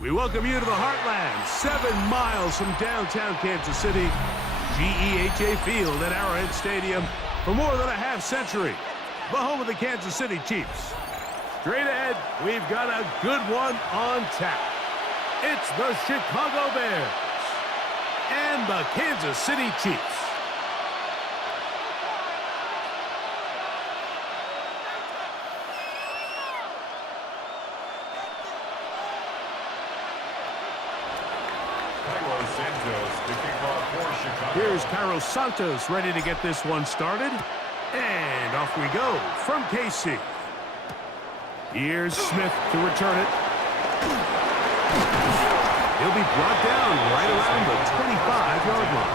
We welcome you to the Heartland, 7 miles from downtown Kansas City, GEHA Field at Arrowhead Stadium for more than a half-century, the home of the Kansas City Chiefs. Straight ahead, we've got a good one on tap. It's the Chicago Bears and the Kansas City Chiefs. Here's Cairo Santos ready to get this one started. And off we go from KC. Here's Smith to return it. He'll be brought down right around the 25-yard line.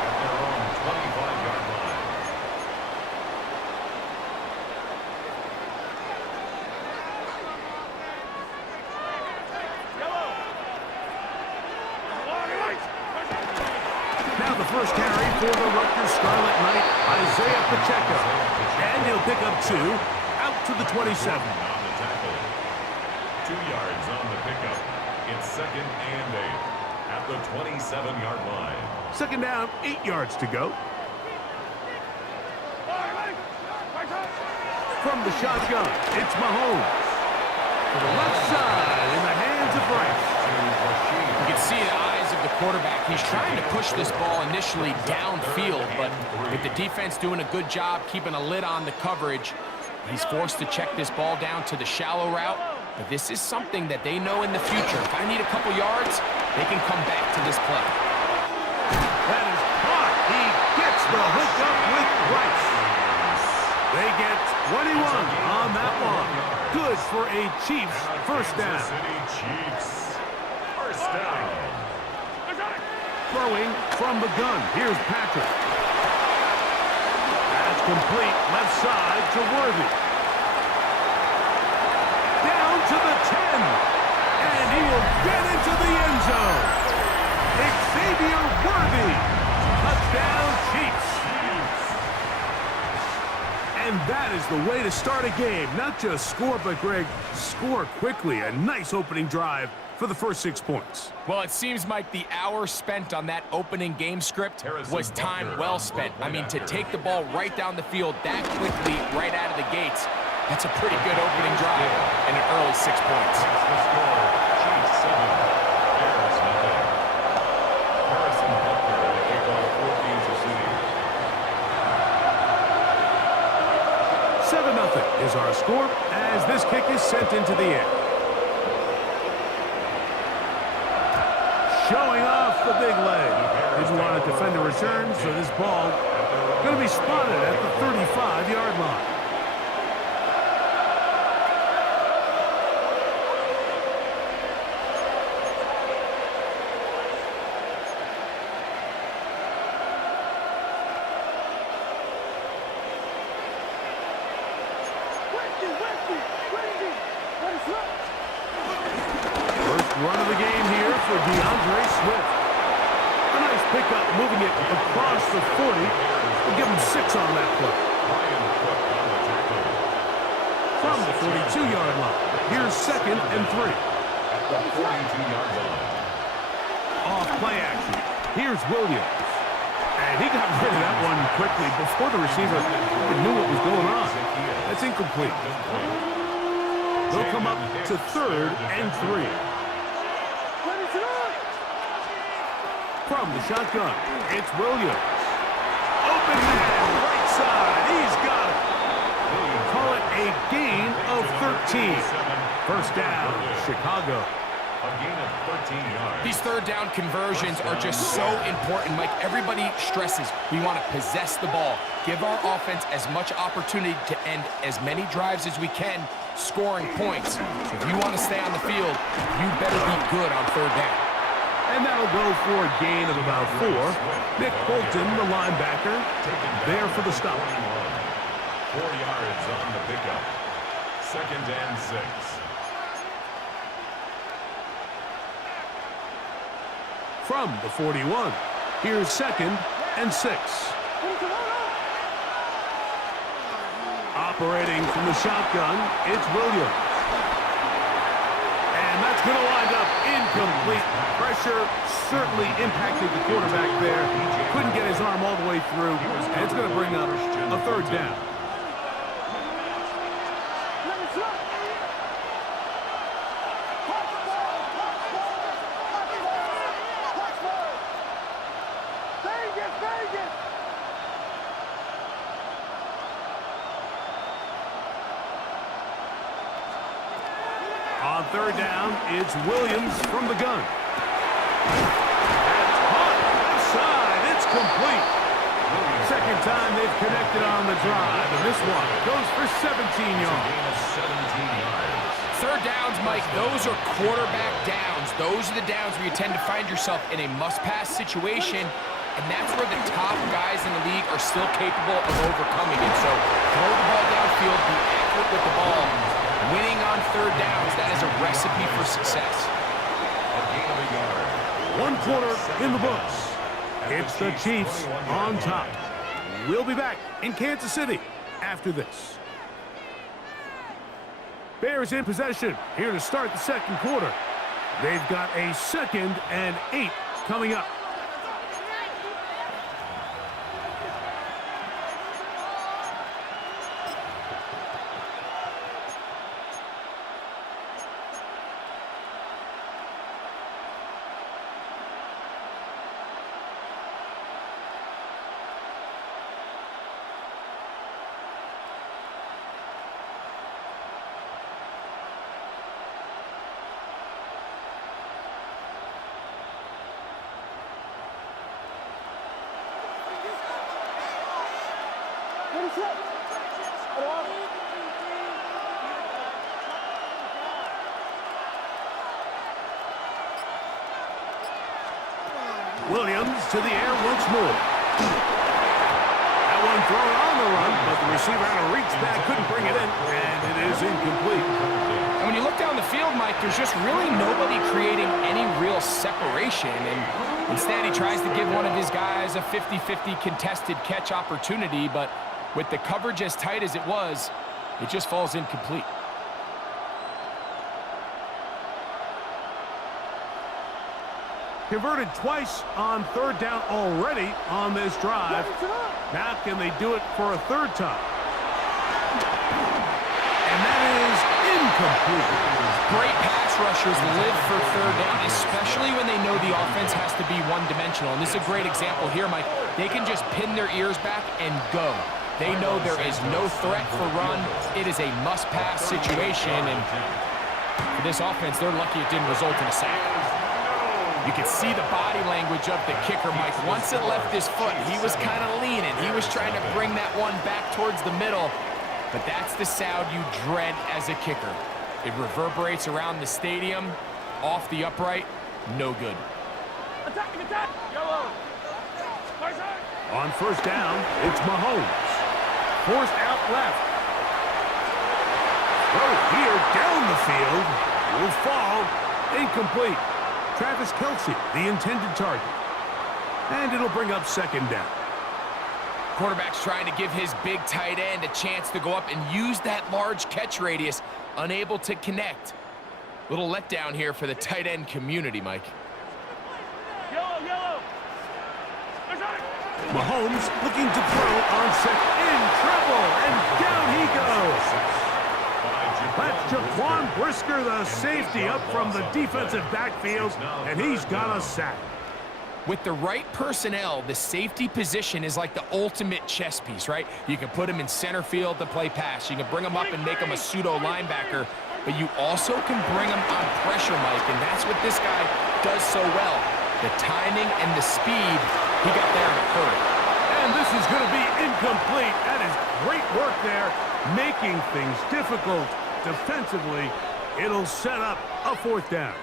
At their own 25-yard line. Now the first carry for the Rutgers Scarlet Knight, Isaiah Pacheco. And he'll pick up 2 out to the 27. On the tackle. 2 yards on the pickup. It's 2nd and 8 at the 27-yard line. Second down, 8 yards to go. From the shotgun, it's Mahomes. To the left side, in the hands of Bryce. You can see the eyes of the quarterback. He's trying to push this ball initially downfield, but with the defense doing a good job keeping a lid on the coverage, he's forced to check this ball down to the shallow route. But this is something that they know in the future. If I need a couple yards, they can come back to this play. That is caught. He gets the hook up with Bryce. They get 21 on that one. Good for a Chiefs first down. City Chiefs. First down. Throwing from the gun. Here's Patrick. That's complete. Left side to Worthy. Down to the 10. And he will get into the end zone. Xavier Worthy. Touchdown Chiefs. And that is the way to start a game. Not just score, but Greg, score quickly. A nice opening drive for the first 6 points. Well, it seems like the hour spent on that opening game script was time well spent. I mean, to take the ball right down the field that quickly, right out of the gates, that's a pretty good opening drive and an early 6 points. That's the score. Chiefs 7. Bears nothing. Harrison Butker to kick off for Kansas City. 7-0 is our score as this kick is sent into the air. Showing off the big leg. Didn't want to defend a return, so this ball going to be spotted at the 35-yard line. First run of the game here for DeAndre Swift. A nice pickup, moving it across the 40. We'll give him 6 on that play. From the 42-yard line, here's 2nd and 3. At the 42-yard line. Off play action. Here's Williams. And he got rid of that one quickly before the receiver even knew what was going on. That's incomplete. They'll come up to 3rd and 3. From the shotgun, it's Williams. Open man, right side. He's got it. Call it a gain of 13. First down, Chicago. A gain of 13 yards. These third down conversions are just so important. Mike, everybody stresses we want to possess the ball. Give our offense as much opportunity to end as many drives as we can, scoring points. So if you want to stay on the field, you better be good on third down. And that'll go for a gain of about 4. Nick Bolton, the linebacker, there for the stop. 4 yards on the pickup. 2nd and 6. From the 41, here's 2nd and 6. Operating from the shotgun, it's Williams. And that's It's going to wind up incomplete. Pressure certainly impacted the quarterback there. Couldn't get his arm all the way through, and it's going to bring up a third down. On third down, it's Williams from the gun. That's caught. Left side. It's complete. Second time they've connected on the drive, and this one goes for 17 yards. Third downs, Mike, those are quarterback downs. Those are the downs where you tend to find yourself in a must-pass situation, and that's where the top guys in the league are still capable of overcoming it. So throw the ball downfield, be accurate with the ball. Winning on third downs, that is a recipe for success. One quarter in the books. It's the Chiefs on top. We'll be back in Kansas City after this. Bears in possession here to start the second quarter. They've got a 2nd and 8 coming up. Williams to the air once more. That one thrown on the run, but the receiver had to reach back, couldn't bring it in, and it is incomplete. And when you look down the field, Mike, there's just really nobody creating any real separation. And instead, he tries to give one of his guys a 50-50 contested catch opportunity, but with the coverage as tight as it was, it just falls incomplete. Converted twice on third down already on this drive. Now can they do it for a third time? And that is incomplete. Great pass rushers live for third down, especially when they know the offense has to be one-dimensional. And this is a great example here, Mike. They can just pin their ears back and go. They know there is no threat for run. It is a must-pass situation, and for this offense, they're lucky it didn't result in a sack. You could see the body language of the kicker, Mike. Once it left his foot, he was kind of leaning. He was trying to bring that one back towards the middle, but that's the sound you dread as a kicker. It reverberates around the stadium, off the upright, no good. Attack! Yellow! On first down, it's Mahomes. Forced out left. Throw here down the field. Will fall. Incomplete. Travis Kelce, the intended target. And it'll bring up second down. Quarterback's trying to give his big tight end a chance to go up and use that large catch radius. Unable to connect. Little letdown here for the tight end community, Mike. Yellow! Mahomes looking to throw on second. In trouble, and down he goes. That's Jaquan Brisker, the safety, up from the defensive backfield, and he's got a sack. With the right personnel, the safety position is like the ultimate chess piece, right? You can put him in center field to play pass. You can bring him up and make him a pseudo linebacker, but you also can bring him on pressure, Mike, and that's what this guy does so well. The timing and the speed, he got there in a hurry. And this is going to be incomplete. That is great work there, making things difficult defensively. It'll set up a fourth down.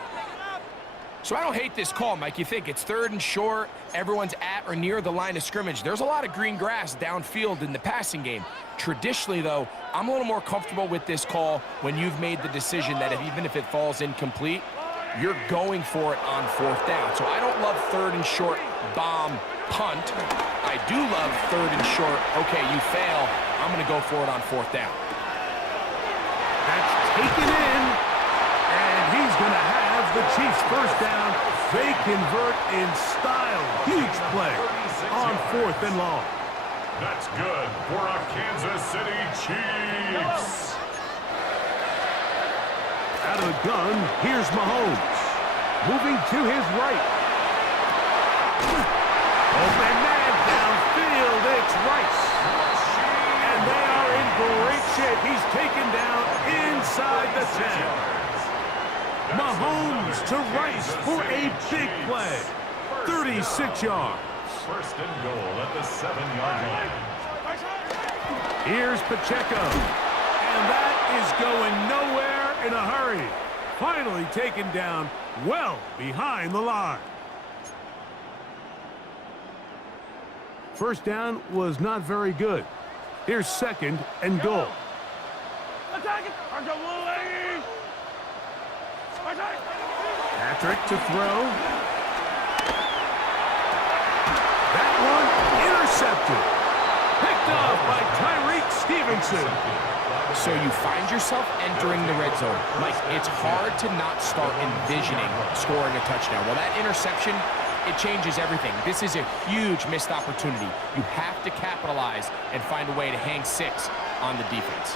So I don't hate this call, Mike. You think it's third and short, everyone's at or near the line of scrimmage. There's a lot of green grass downfield in the passing game. Traditionally, though, I'm a little more comfortable with this call when you've made the decision that even if it falls incomplete, you're going for it on fourth down. So I don't love third and short bomb punt. I do love third and short, okay, you fail, I'm going to go for it on fourth down. That's taken in, and he's going to have the Chiefs first down. They convert in style. Huge play on 4th and long. That's good for a Kansas City Chiefs. Out of the gun, here's Mahomes. Moving to his right. Open man downfield. It's Rice. And they are in great shape. He's taken down inside the 10. Mahomes to Rice for a big play. 36 yards. First and goal at the 7-yard line. Here's Pacheco. And that is going nowhere in a hurry. Finally taken down well behind the line. First down was not very good. Here's 2nd and goal. Patrick to throw. That one intercepted. Picked off by Tyreek Stevenson. So you find yourself entering the red zone. Mike, it's hard to not start envisioning scoring a touchdown. Well, that interception, it changes everything. This is a huge missed opportunity. You have to capitalize and find a way to hang 6 on the defense.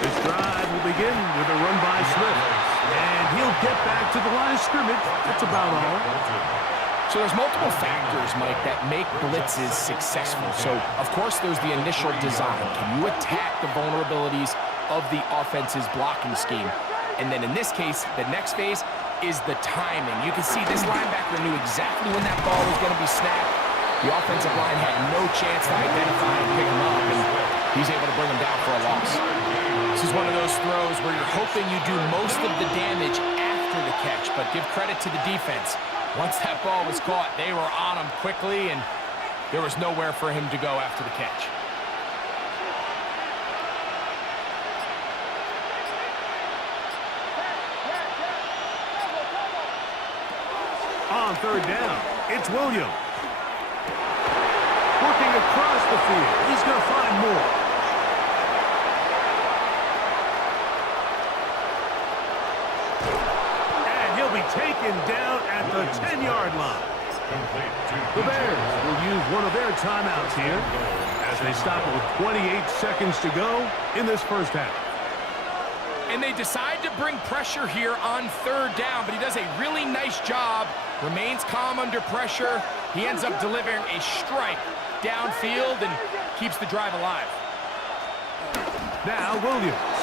This drive will begin with a run by Swift. And he'll get back to the line of scrimmage. That's about all. So there's multiple factors, Mike, that make blitzes successful. So, of course, there's the initial design. Can you attack the vulnerabilities of the offense's blocking scheme? And then in this case, the next phase is the timing. You can see this linebacker knew exactly when that ball was going to be snapped. The offensive line had no chance to identify and pick him up, and he's able to bring him down for a loss. This is one of those throws where you're hoping you do most of the damage after the catch, but give credit to the defense. Once that ball was caught, they were on him quickly, and there was nowhere for him to go after the catch. On 3rd down, it's Williams. Working across the field. He's going to find more. And he'll be taken down at the 10-yard line. The Bears will use one of their timeouts here as they stop it with 28 seconds to go in this first half. And they decide to bring pressure here on 3rd down, but he does a really nice job. Remains calm under pressure. He ends up delivering a strike downfield and keeps the drive alive. Now Williams.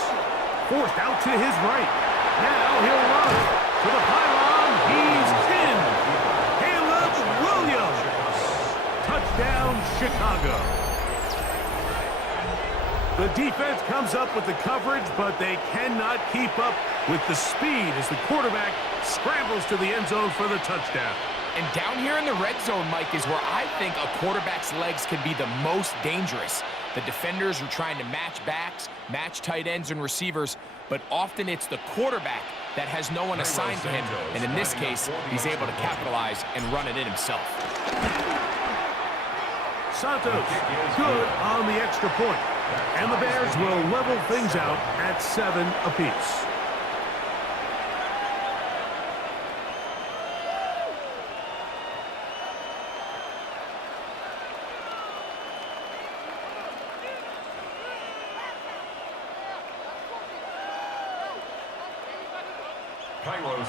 Forced out to his right. Now he'll run to the pylon. He's in. Caleb Williams. Touchdown, Chicago. The defense comes up with the coverage, but they cannot keep up with the speed as the quarterback scrambles to the end zone for the touchdown. And down here in the red zone, Mike, is where I think a quarterback's legs can be the most dangerous. The defenders are trying to match backs, match tight ends and receivers, but often it's the quarterback that has no one assigned to him. And in this case, he's able to capitalize and run it in himself. Santos, good on the extra point. And the Bears will level things out at 7 apiece.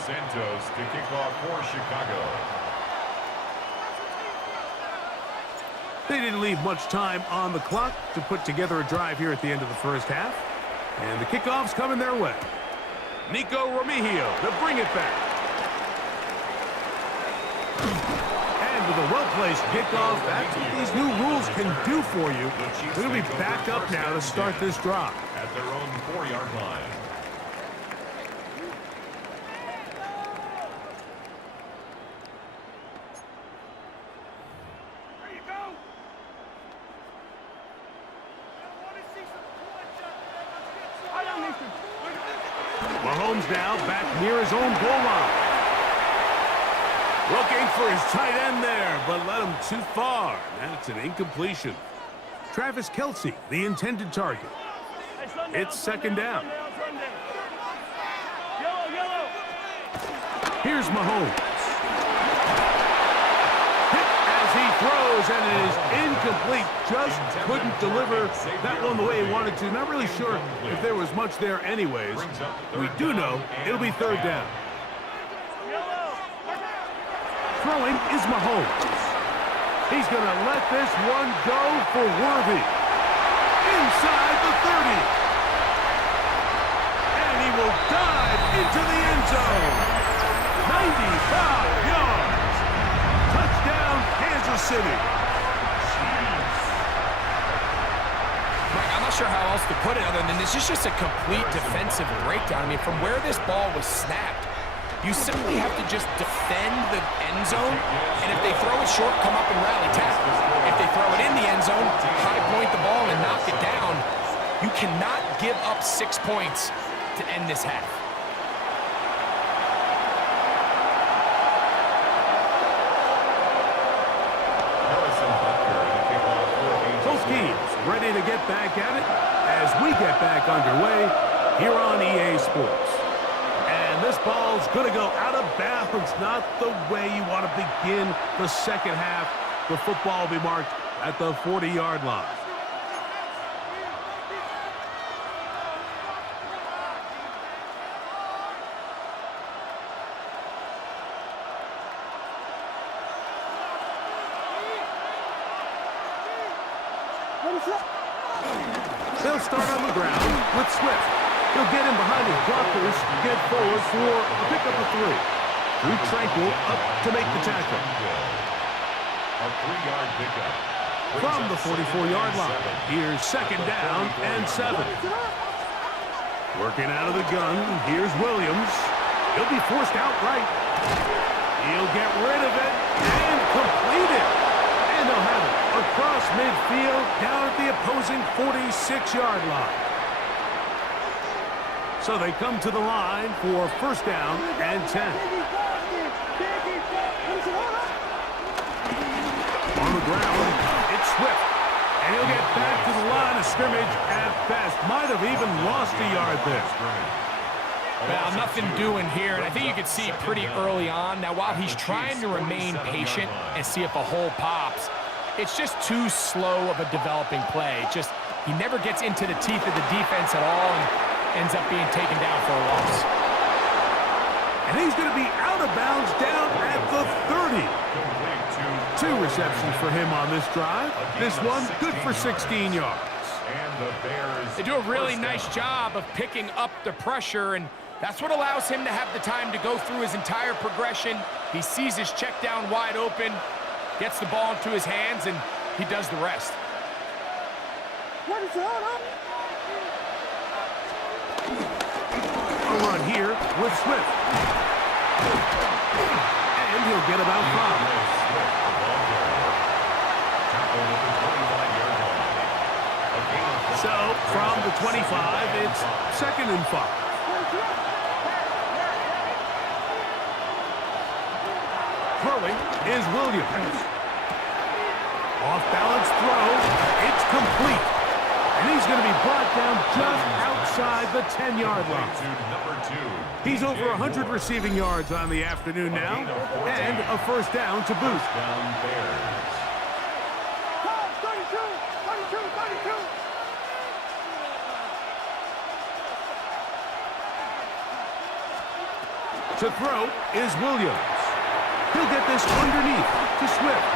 Santos to kick off for Chicago. They didn't leave much time on the clock to put together a drive here at the end of the first half. And the kickoff's coming their way. Nico Remigio to bring it back. And with a well-placed kickoff, that's what these new rules can do for you. They're going to be back up now to start this drive. At their own 4-yard line. Mahomes now back near his own goal line. Looking for his tight end there, but led him too far. That's an incompletion. Travis Kelce, the intended target. It's second down. Here's Mahomes. Hit as he throws, and it is incomplete. Just couldn't deliver that one the way he wanted to. Not really sure if there was much there anyways. We do know it'll be third down. Throwing is Mahomes. He's going to let this one go for Worthy. Inside the 30. And he will dive into the end zone. 95 yards. Touchdown, Kansas City. Mike, I'm not sure how else to put it other than this is just a complete defensive breakdown. I mean, from where this ball was snapped, you simply have to just defend the end zone, and if they throw it short, come up and rally tackle. If they throw it in the end zone, high point the ball and knock it down. You cannot give up 6 points to end this half. Both teams ready to get back at it as we get back underway here on EA Sports. And this ball's going to go out of bounds, not the way you want to begin the second half. The football will be marked at the 40-yard line. They'll start on the ground with Swift. He'll get in behind his blockers, get forward for a pickup of 3. Drew Tranquil up to make the tackle. A 3-yard pickup. From the 44-yard line, here's second down and 7. Working out of the gun, here's Williams. He'll be forced out right. He'll get rid of it and complete it. And they'll have it across midfield down at the opposing 46-yard line. So they come to the line for first down and 10. On the ground, it's Swift. And he'll get back to the line of scrimmage at best. Might have even lost a yard there. Well, nothing doing here, and I think you can see pretty early on. Now, while he's trying to remain patient and see if a hole pops, it's just too slow of a developing play. He never gets into the teeth of the defense at all and ends up being taken down for a loss. And he's going to be out of bounds down at the 30. 2 receptions for him on this drive. This one good for 16 yards. They do a really nice job of picking up the pressure, and that's what allows him to have the time to go through his entire progression. He sees his check down wide open, gets the ball into his hands, and he does the rest. A run here with Swift. And he'll get about 5. So, from the 25, it's second and 5. Throwing is Williams. Off-balance throw. It's complete. And he's going to be brought down just outside the 10-yard line. He's over 100 receiving yards on the afternoon now. And a first down to boot. To throw is Williams. He'll get this underneath to Swift.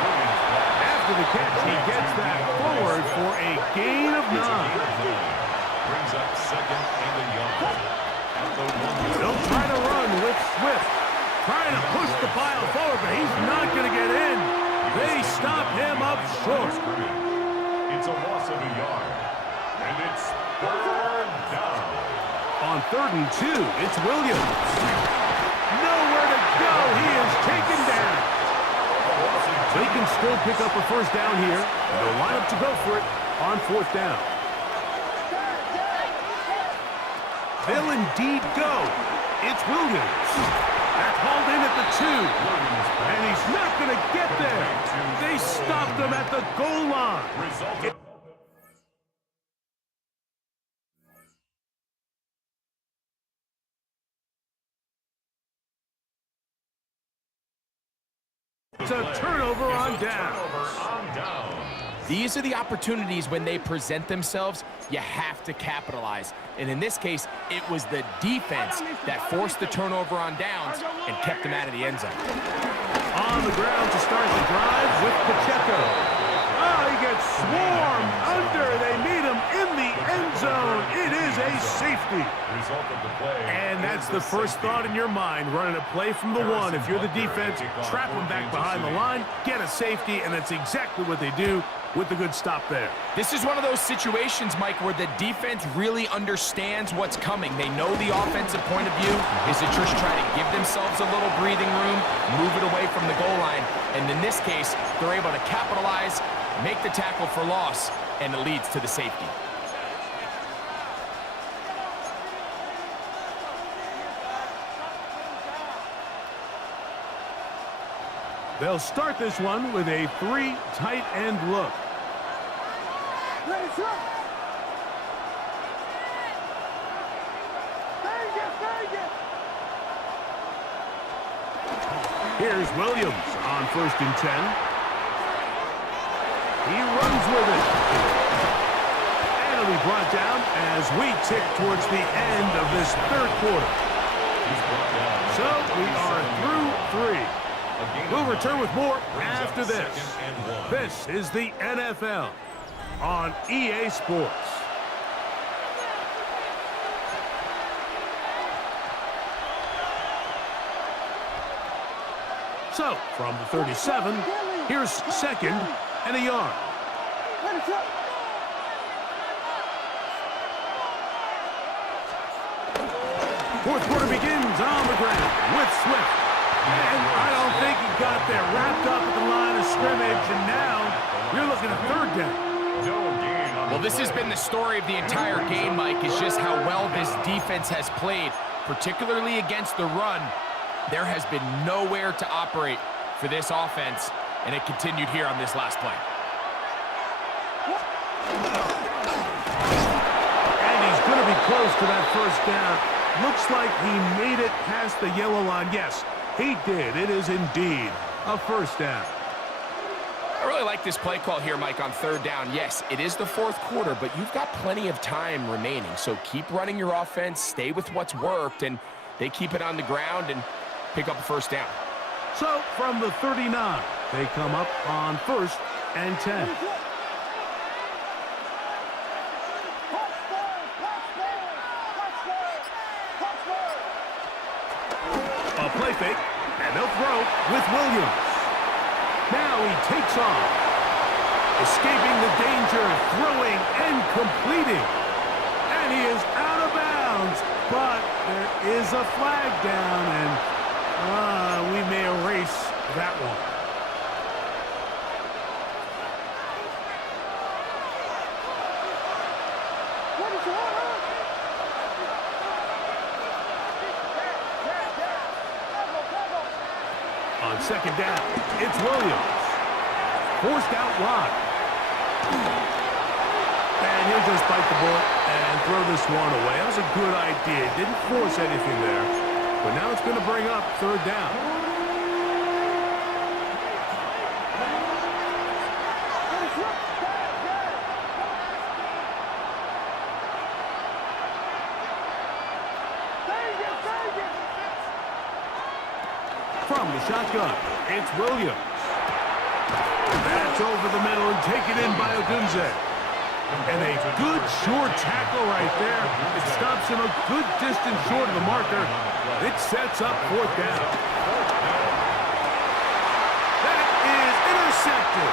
After the catch, he gets that forward for a gain of 9. Brings up second and a yard. They'll try to run with Swift. Trying to push the pile forward, but he's not going to get in. They stop him up short. It's a loss of a yard. And it's third down. On 3rd and 2, it's Williams. Nowhere to go. He is taken down. They can still pick up a first down here. They'll line up to go for it on 4th down. They'll indeed go. It's Williams. That's hauled in at the 2. And he's not going to get there. They stopped him at the goal line. a turnover on down. These are the opportunities when they present themselves, you have to capitalize. And in this case, it was the defense that forced the turnover on downs and kept them out of the end zone. On the ground to start the drive with Pacheco. Oh, he gets swarmed under. They meet him in the end zone. It is a safety. And that's the first thought in your mind, running a play from the one. If you're the defense, trap them back behind the line, get a safety, and that's exactly what they do with the good stop there. This is one of those situations, Mike, where the defense really understands what's coming. They know the offensive point of view is to just try to give themselves a little breathing room, move it away from the goal line, and in this case, they're able to capitalize, make the tackle for loss, and it leads to the safety. They'll start this one with a 3 tight end look. Here's Williams on 1st and 10. He runs with it. And it'll be brought down as we tick towards the end of this 3rd quarter. So we are through 3. We'll return with more after this. This is the NFL on EA Sports. So, from the 37, here's 2nd and a yard. Fourth quarter begins on the ground with Swift. And I don't think he got there. Wrapped up at the line of scrimmage, and now you're looking at 3rd down. Well, this has been the story of the entire game, Mike, is just how well this defense has played, particularly against the run. There has been nowhere to operate for this offense, and it continued here on this last play. And he's going to be close to that 1st down. Looks like he made it past the yellow line. Yes, he did. It is indeed a 1st down. I really like this play call here, Mike, on 3rd down. Yes, it is the 4th quarter, but you've got plenty of time remaining. So keep running your offense, stay with what's worked, and they keep it on the ground and pick up a 1st down. So from the 39, they come up on 1st and 10. A play fake, and they'll throw with Williams. Now he takes off, escaping the danger, throwing and completing. And he is out of bounds, but there is a flag down, and we may erase that one. On 2nd down, it's Williams. Forced out wide. And he'll just bite the bullet and throw this one away. That was a good idea. Didn't force anything there. But now it's going to bring up 3rd down. From the shotgun, it's Williams. That's over the middle and taken in by Odunze. And a good short tackle right there. It stops him a good distance short of the marker. It sets up 4th down. That is intercepted.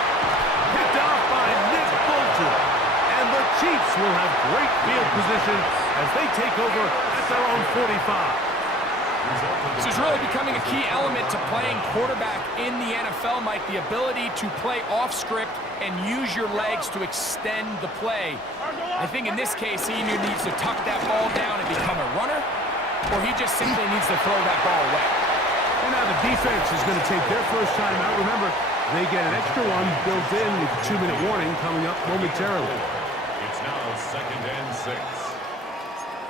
Picked off by Nick Bolton. And the Chiefs will have great field position as they take over at their own 45. This is really becoming a key element to playing quarterback in the NFL, Mike, the ability to play off script and use your legs to extend the play. I think in this case, he either needs to tuck that ball down and become a runner, or he just simply needs to throw that ball away. And now the defense is going to take their first time out. Remember, they get an extra one built in with a 2-minute warning coming up momentarily. It's now 2nd and 6.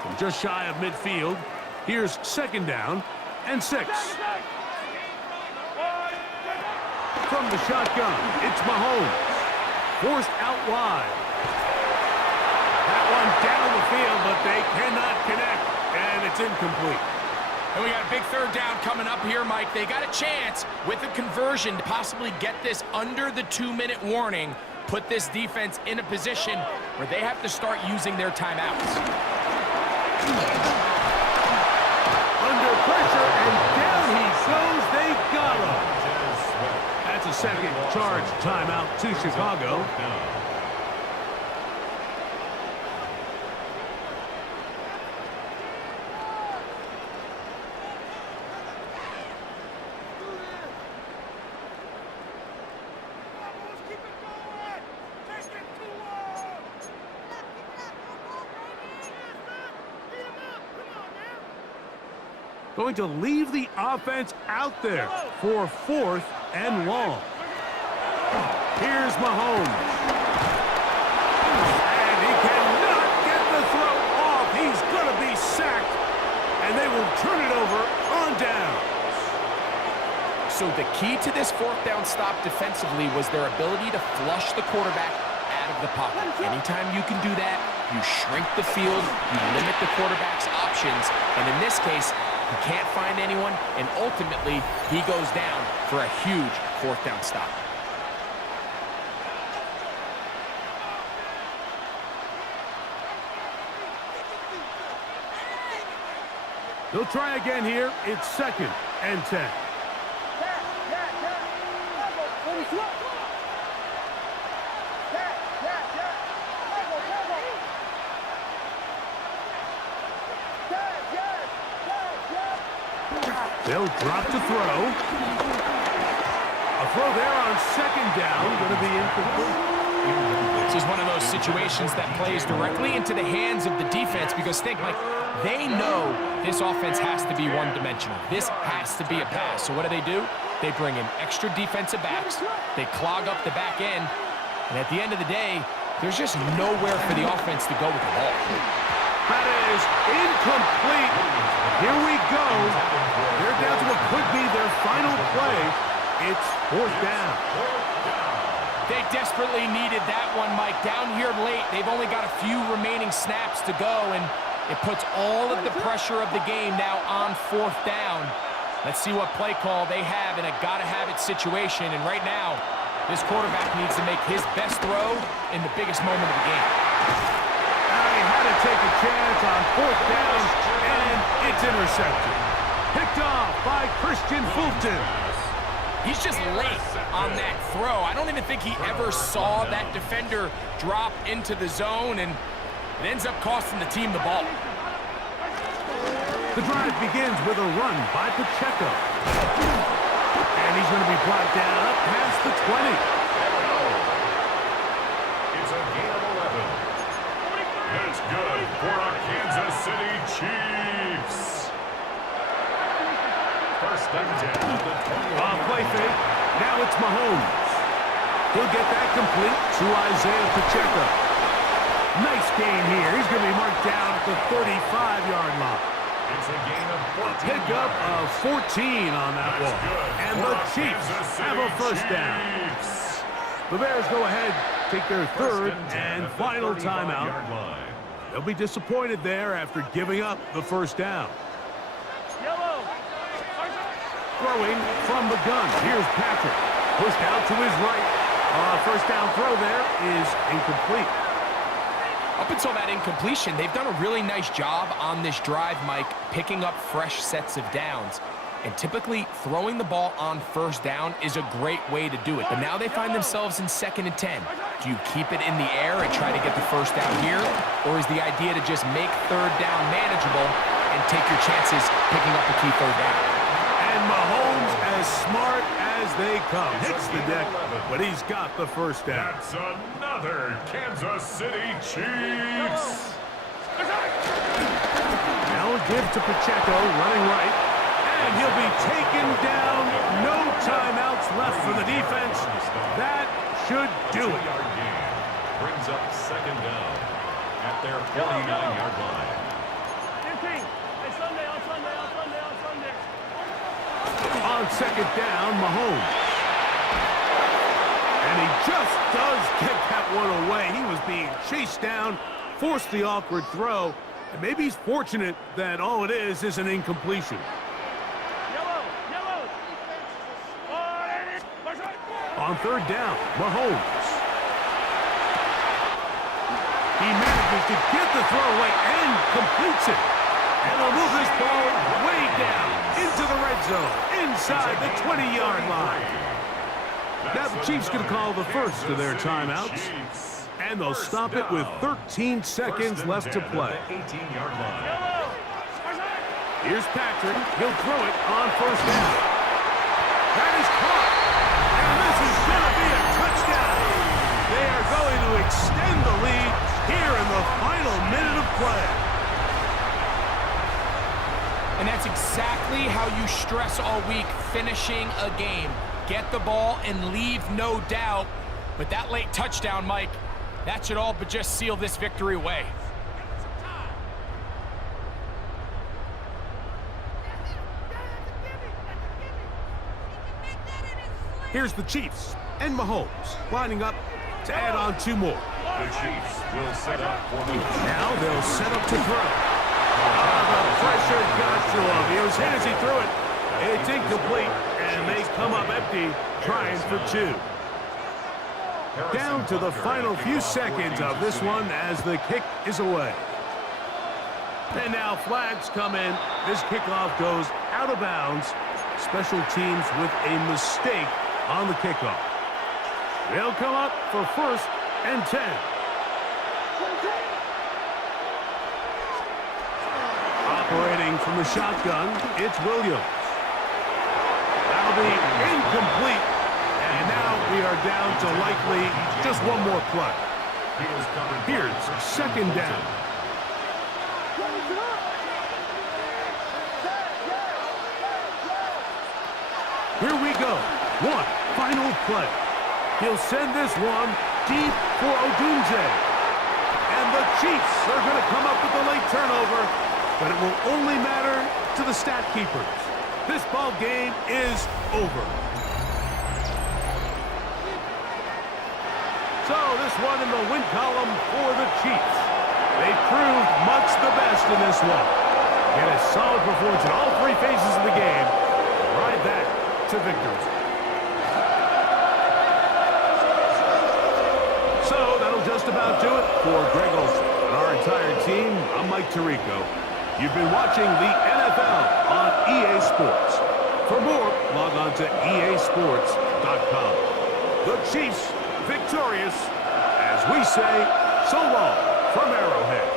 From just shy of midfield, here's 2nd down and 6. from the shotgun. It's Mahomes. Forced out wide. That one down the field, but they cannot connect, and it's incomplete. And we got a big third down coming up here, Mike. They got a chance with a conversion to possibly get this under the 2-minute warning, put this defense in a position where they have to start using their timeouts. Under pressure, and down he goes. They got him. That's a second charge timeout to Chicago. Going to leave the offense out there for 4th and long. Here's Mahomes. And he cannot get the throw off. He's going to be sacked. And they will turn it over on down. So the key to this 4th down stop defensively was their ability to flush the quarterback out of the pocket. Anytime you can do that, you shrink the field, you limit the quarterback's options, and in this case, he can't find anyone, and ultimately, he goes down for a huge 4th down stop. They'll try again here. It's 2nd and 10. They'll drop to throw. A throw there on 2nd down. Going to be incomplete. This is one of those situations that plays directly into the hands of the defense because think, Mike, they know this offense has to be one-dimensional. This has to be a pass. So what do? They bring in extra defensive backs. They clog up the back end. And at the end of the day, there's just nowhere for the offense to go with the ball. That is incomplete. Here we go. They're down to what could be their final play. It's 4th down. They desperately needed that one, Mike. Down here late, they've only got a few remaining snaps to go, and it puts all of the pressure of the game now on 4th down. Let's see what play call they have in a gotta-have-it situation, and right now, this quarterback needs to make his best throw in the biggest moment of the game. He had to take a chance on 4th down, and it's intercepted. Picked off by Christian Fulton. He's just late on that throw. I don't even think he ever saw that defender drop into the zone, and it ends up costing the team the ball. The drive begins with a run by Pacheco. And he's going to be brought down up past the 20. It's a gain of 11. That's good for our Kansas City Chiefs. 1st and 10 at the 20. Play fake. Now it's Mahomes. He'll get that complete to Isaiah Pacheco. Nice gain here. He's going to be marked down at the 35-yard line. It's a gain of 14. Pickup of 14 on that one. And the Chiefs have a 1st down. The Bears go ahead, take their 3rd and final timeout. They'll be disappointed there after giving up the 1st down. Throwing from the gun. Here's Patrick. Pushed out to his right. 1st down throw there is incomplete. Up until that incompletion, they've done a really nice job on this drive, Mike, picking up fresh sets of downs. And typically, throwing the ball on 1st down is a great way to do it. But now they find themselves in 2nd and 10. Do you keep it in the air and try to get the 1st down here? Or is the idea to just make 3rd down manageable and take your chances picking up a key 3rd down? And Mahomes, as smart as they come, hits the deck, but he's got the 1st down. That's another Kansas City Chiefs. Now a give to Pacheco, running right, and he'll be taken down. No timeouts left for the defense. That should do it. Brings up 2nd down at their 49-yard line. On 2nd down, Mahomes. just does get that one away. He was being chased down, forced the awkward throw, and maybe he's fortunate that all it is an incompletion. Yellow, yellow. On third down, Mahomes. He manages to get the throw away and completes it. And will move this ball way down into the red zone, inside the 20-yard line. Now the Chiefs going to call the first of their timeouts. And they'll stop it with 13 seconds left to play. 18-yard line. Here's Patrick. He'll throw it on first down. That is caught. And this is going to be a touchdown. They are going to extend the lead here in the final minute of play. And that's exactly how you stress all week, finishing a game. Get the ball and leave no doubt. But that late touchdown, Mike, that should all but just seal this victory away. Here's the Chiefs and Mahomes lining up to add on two more. The Chiefs will set up for the Now they'll set up to throw. The pressure got to him. He was hit as he threw it. It's incomplete, and they come up empty, trying for two. Down to the final few seconds of this one as the kick is away. And now flags come in. This kickoff goes out of bounds. Special teams with a mistake on the kickoff. They'll come up for first and 10. Operating from the shotgun, it's Williams. That'll be incomplete. And now we are down to likely just one more play. Here's second down. Here we go. One final play. He'll send this one deep for Odunze. And the Chiefs are going to come up with the late turnover, but it will only matter to the stat keepers. This ball game is over. So this one in the win column for the Chiefs. They proved much the best in this one. Get a solid performance in all three phases of the game. Ride that to victory. So that'll just about do it for Greg Olsen and our entire team. I'm Mike Tirico. You've been watching the NFL on EA Sports. For more, log on to easports.com. The Chiefs victorious, as we say, so long from Arrowhead.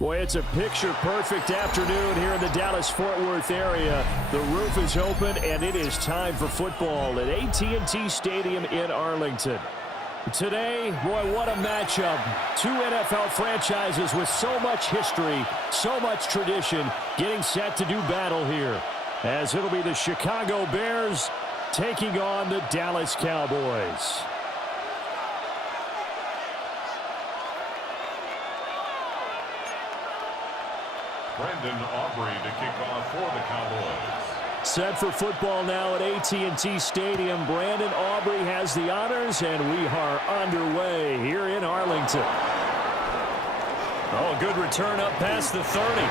Boy, it's a picture-perfect afternoon here in the Dallas-Fort Worth area. The roof is open, and it is time for football at AT&T Stadium in Arlington. Today, boy, what a matchup. Two NFL franchises with so much history, so much tradition, getting set to do battle here. As it'll be the Chicago Bears taking on the Dallas Cowboys. Brendan Aubrey to kick off for the Cowboys. Set for football now at AT&T Stadium. Brandon Aubrey has the honors, and we are underway here in Arlington. Oh, good return up past the 30.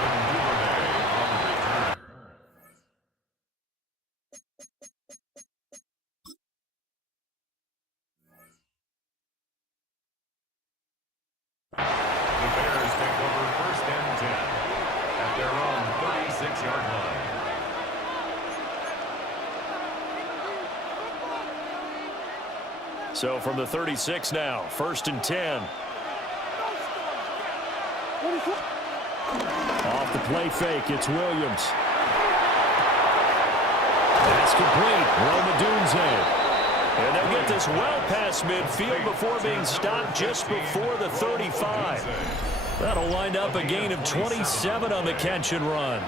So from the 36 now, 1st and 10. Off the play fake, it's Williams. That's complete. Romadunze. And they'll get this well past midfield before being stopped just before the 35. That'll wind up a gain of 27 on the catch and run.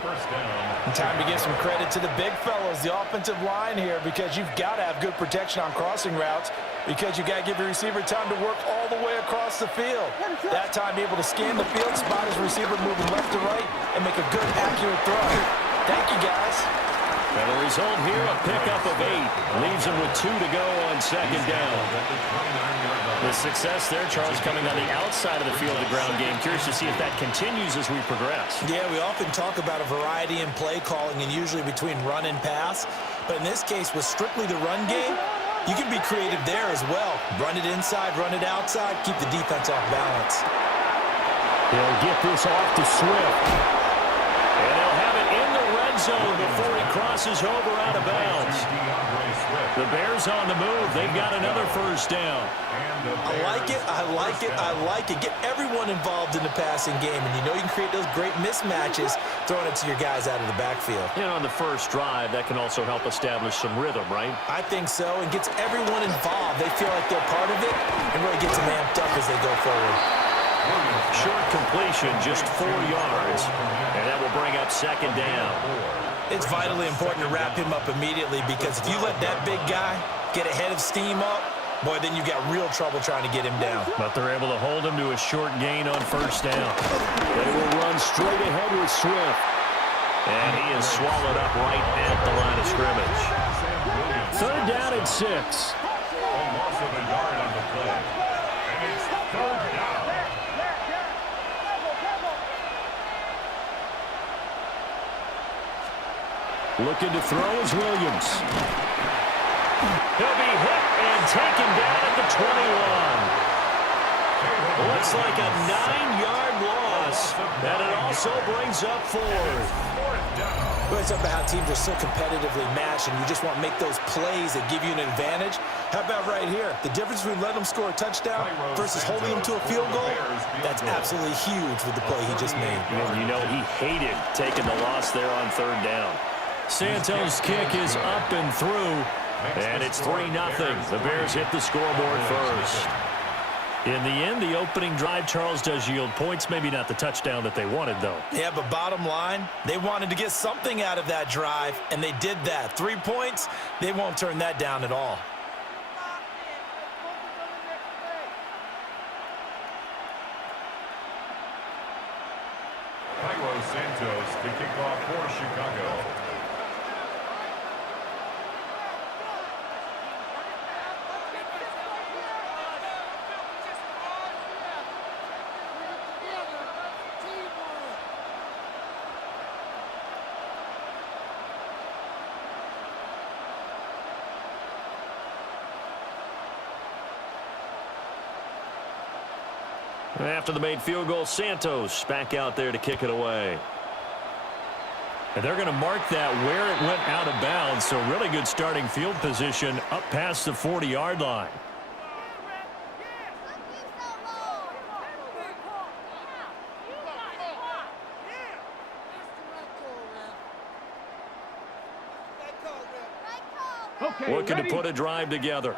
Time to give some credit to the big fellows, the offensive line here, because you've got to have good protection on crossing routes, because you've got to give your receiver time to work all the way across the field. That time, be able to scan the field, spot his receiver moving left to right, and make a good, accurate throw. Thank you, guys. And the result here, a pickup of 8. Leaves him with 2 to go on 2nd down. The success there, Charles, coming on the outside of the field, the ground game. Curious to see if that continues as we progress. Yeah, we often talk about a variety in play calling and usually between run and pass. But in this case, with strictly the run game, you can be creative there as well. Run it inside, run it outside, keep the defense off balance. They'll get this off to Swift. And they'll have it in the red zone before he crosses over out of bounds. The Bears on the move. They've got another 1st down. I like it, I like it, I like it. Get everyone involved in the passing game, and you know you can create those great mismatches throwing it to your guys out of the backfield. And on the first drive, that can also help establish some rhythm, right? I think so, and gets everyone involved. They feel like they're part of it, and really gets them amped up as they go forward. Short completion, just 4 yards, and that will bring up 2nd down. It's vitally important to wrap him up immediately, because if you let that big guy get ahead of steam up, boy, then you got real trouble trying to get him down. But they're able to hold him to a short gain on 1st down. They will run straight ahead with Swift. And he is swallowed up right at the line of scrimmage. 3rd down and 6. A loss of a yard on the play. And it's 3rd down. Looking to throw is Williams. He'll be hit and taken down at the 21. Looks like a 9-yard loss, and it also brings up 4th. Well, it's about how teams are so competitively matched, and you just want to make those plays that give you an advantage. How about right here? The difference between letting them score a touchdown versus holding them to a field goal, that's absolutely huge with the play he just made. And you know he hated taking the loss there on 3rd down. Santos' kick is up and through, and it's 3-0. The Bears hit the scoreboard first. In the end, the opening drive, Charles, does yield points. Maybe not the touchdown that they wanted, though. Yeah, but bottom line, they wanted to get something out of that drive, and they did that. 3 points, they won't turn that down at all. Santos to kick off for Chicago. After the made field goal, Santos back out there to kick it away. And they're going to mark that where it went out of bounds, so really good starting field position up past the 40-yard line. looking to put a drive together.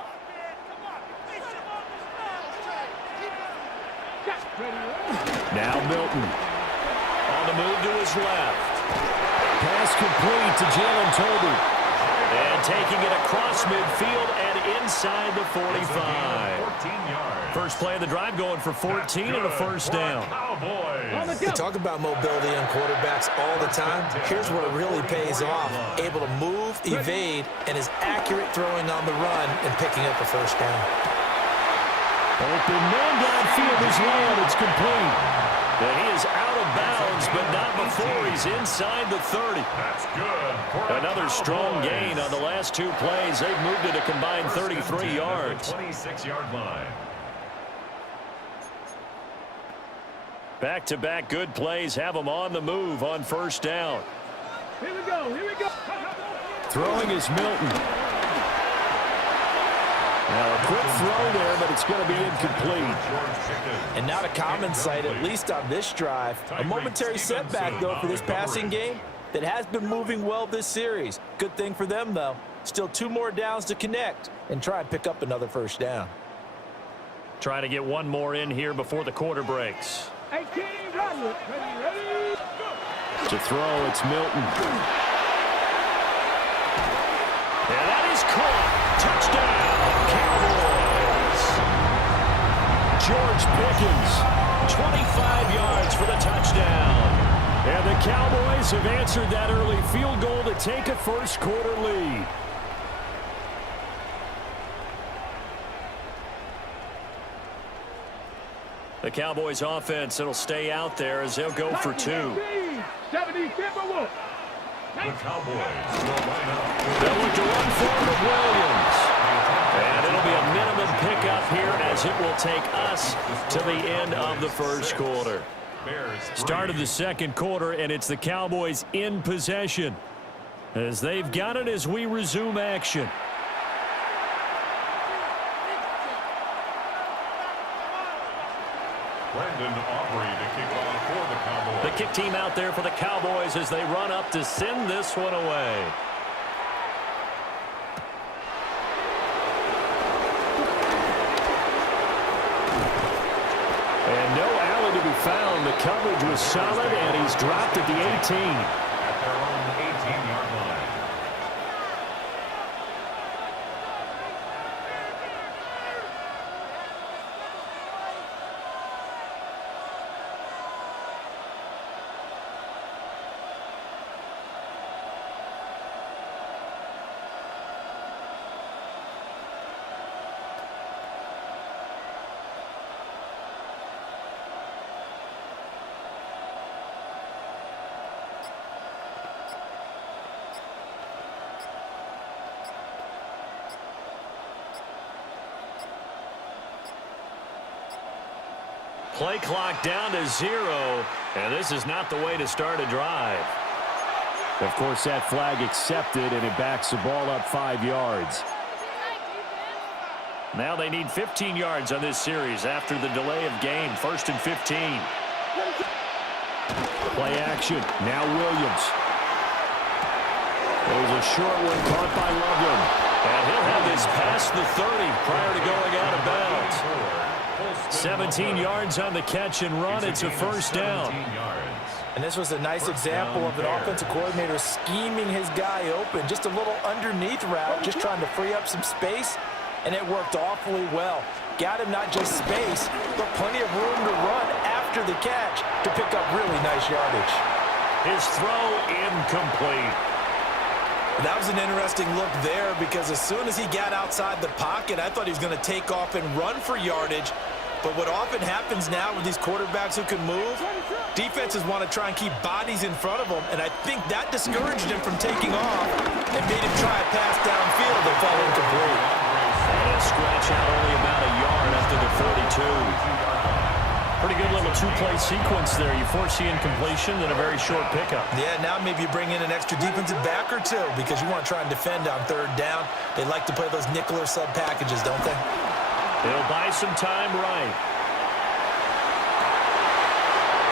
Now Milton. On the move to his left. Pass complete to Jalen Tolbert. And taking it across midfield and inside the 45. 14 yards. First play of the drive going for 14 and a first down. We talk about mobility on quarterbacks all the time. Here's where it really pays off. Able to move, evade, and is accurate throwing on the run and picking up a first down. Open man downfield is low. It's complete. And he is out of bounds, but not before he's inside the 30. That's good. Another strong gain on the last two plays. They've moved it a combined 33 yards. 26-yard line. Back-to-back good plays have them on the move on first down. Here we go. Here we go. Throwing is Milton. Now a quick throw there, but it's going to be incomplete. And not a common sight, at least on this drive. A momentary setback, though, for this passing game that has been moving well this series. Good thing for them, though. Still 2 more downs to connect and try and pick up another first down. Trying to get one more in here before the quarter breaks. 18, ready. To throw, it's Milton. And that is caught. Touchdown, Cowboys. George Pickens, 25 yards for the touchdown. And the Cowboys have answered that early field goal to take a first quarter lead. The Cowboys offense, it'll stay out there as they'll go for 2. 70 Timberwolves. The Cowboys will line up. They'll look to run forward with Williams. And it'll be a minimum pickup here as it will take us to the end of the first quarter. Start of the second quarter, and it's the Cowboys in possession as they've got it as we resume action. Brandon Aubrey to kick off for the Cowboys. The kick team out there for the Cowboys as they run up to send this one away. And no alley to be found. The coverage was solid, and he's dropped at the 18. At their own 18-yard line. Play clock down to 0, and this is not the way to start a drive. Of course, that flag accepted, and it backs the ball up 5 yards. Now they need 15 yards on this series after the delay of game. 1st and 15. Play action. Now Williams. There's a short one caught by Loveland. And he'll have this past the 30 prior to going out of bounds. 17 yards on the catch and run. It's a first down. And this was a nice example of an offensive coordinator scheming his guy open. Just a little underneath route, just trying to free up some space, and it worked awfully well. Got him not just space, but plenty of room to run after the catch to pick up really nice yardage. His throw incomplete. That was an interesting look there because as soon as he got outside the pocket, I thought he was going to take off and run for yardage. But what often happens now with these quarterbacks who can move, defenses want to try and keep bodies in front of them, and I think that discouraged him from taking off and made him try a pass downfield that fell incomplete. And a scratch out only about a yard after the 42. Pretty good little two-play sequence there. You force the incompletion, then a very short pickup. Yeah, now maybe you bring in an extra defensive back or two because you want to try and defend on 3rd down. They like to play those nickel or sub packages, don't they? They'll buy some time right.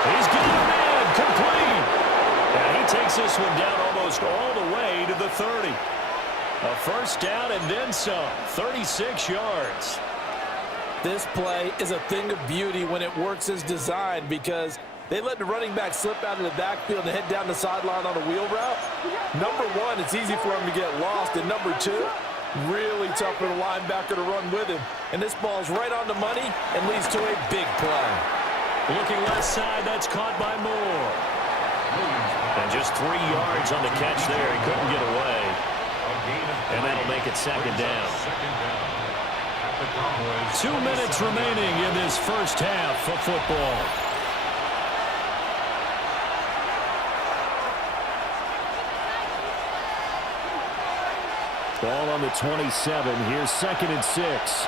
He's got a man complete. And he takes this one down almost all the way to the 30. A first down and then some, 36 yards. This play is a thing of beauty when it works as designed because they let the running back slip out of the backfield and head down the sideline on a wheel route. Number one, it's easy for him to get lost. And number two, really tough for the linebacker to run with him. And this ball's right on the money and leads to a big play. Looking left side, that's caught by Moore. And just 3 yards on the catch there. He couldn't get away. And that'll make it second down. 2 minutes remaining in this first half of football. Ball on the 27. Here's 2nd and 6.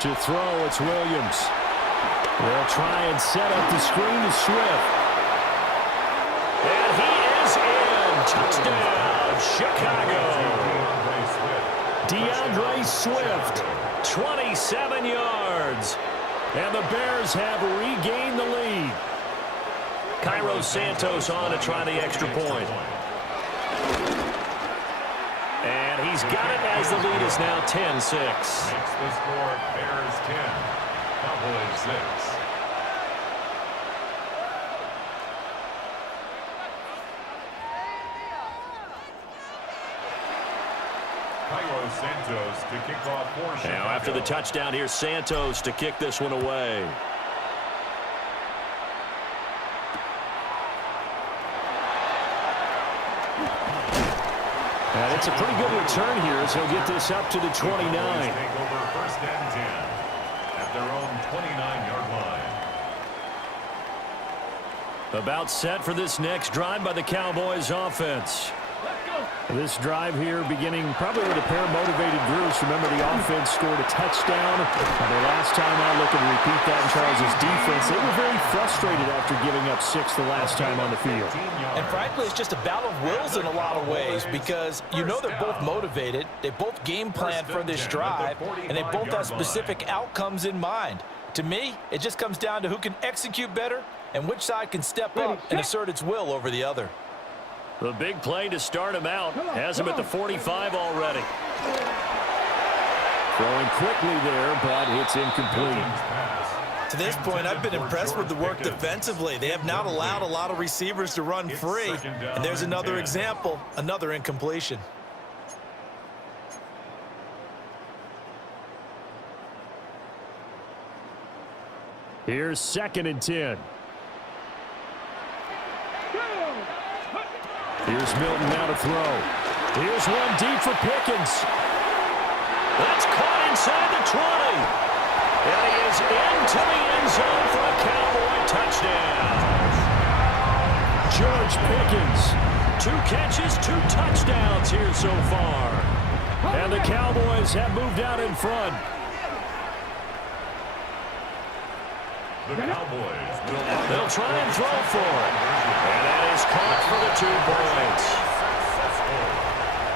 To throw, it's Williams. They'll try and set up the screen to Swift. And he is in. Touchdown, Chicago. DeAndre Swift, 27 yards. And the Bears have regained the lead. Cairo Santos on to try the extra point. And he's got it as the lead is now 10-6. Makes the score Bears 10, Cowboys 6. Cairo Santos to kick off for Chicago. Now after the touchdown, here's Santos to kick this one away. And it's a pretty good return here as he'll get this up to the 29. Take over 1st and 10 at their own 29-yard line. About set for this next drive by the Cowboys offense. This drive here beginning probably with a pair of motivated groups. Remember, the offense scored a touchdown. And the last time out, looking to repeat that in Charles' defense. They were very frustrated after giving up 6 the last time on the field. And frankly, it's just a battle of wills in a lot of ways because you know they're both motivated. They both game plan for this drive, and they both have specific outcomes in mind. To me, it just comes down to who can execute better and which side can step up and assert its will over the other. The big play to start him out. Has him at the 45 already. Throwing quickly there, but it's incomplete. To this point, I've been impressed with the work defensively. They have not allowed a lot of receivers to run free. And there's another example, another incompletion. Here's 2nd and 10. Here's Milton now to throw. Here's one deep for Pickens. That's caught inside the 20. And he is into the end zone for a Cowboy touchdown. George Pickens, 2 catches, 2 touchdowns here so far. And the Cowboys have moved out in front. The Cowboys will They'll try and throw for it. And that is caught for the 2 points.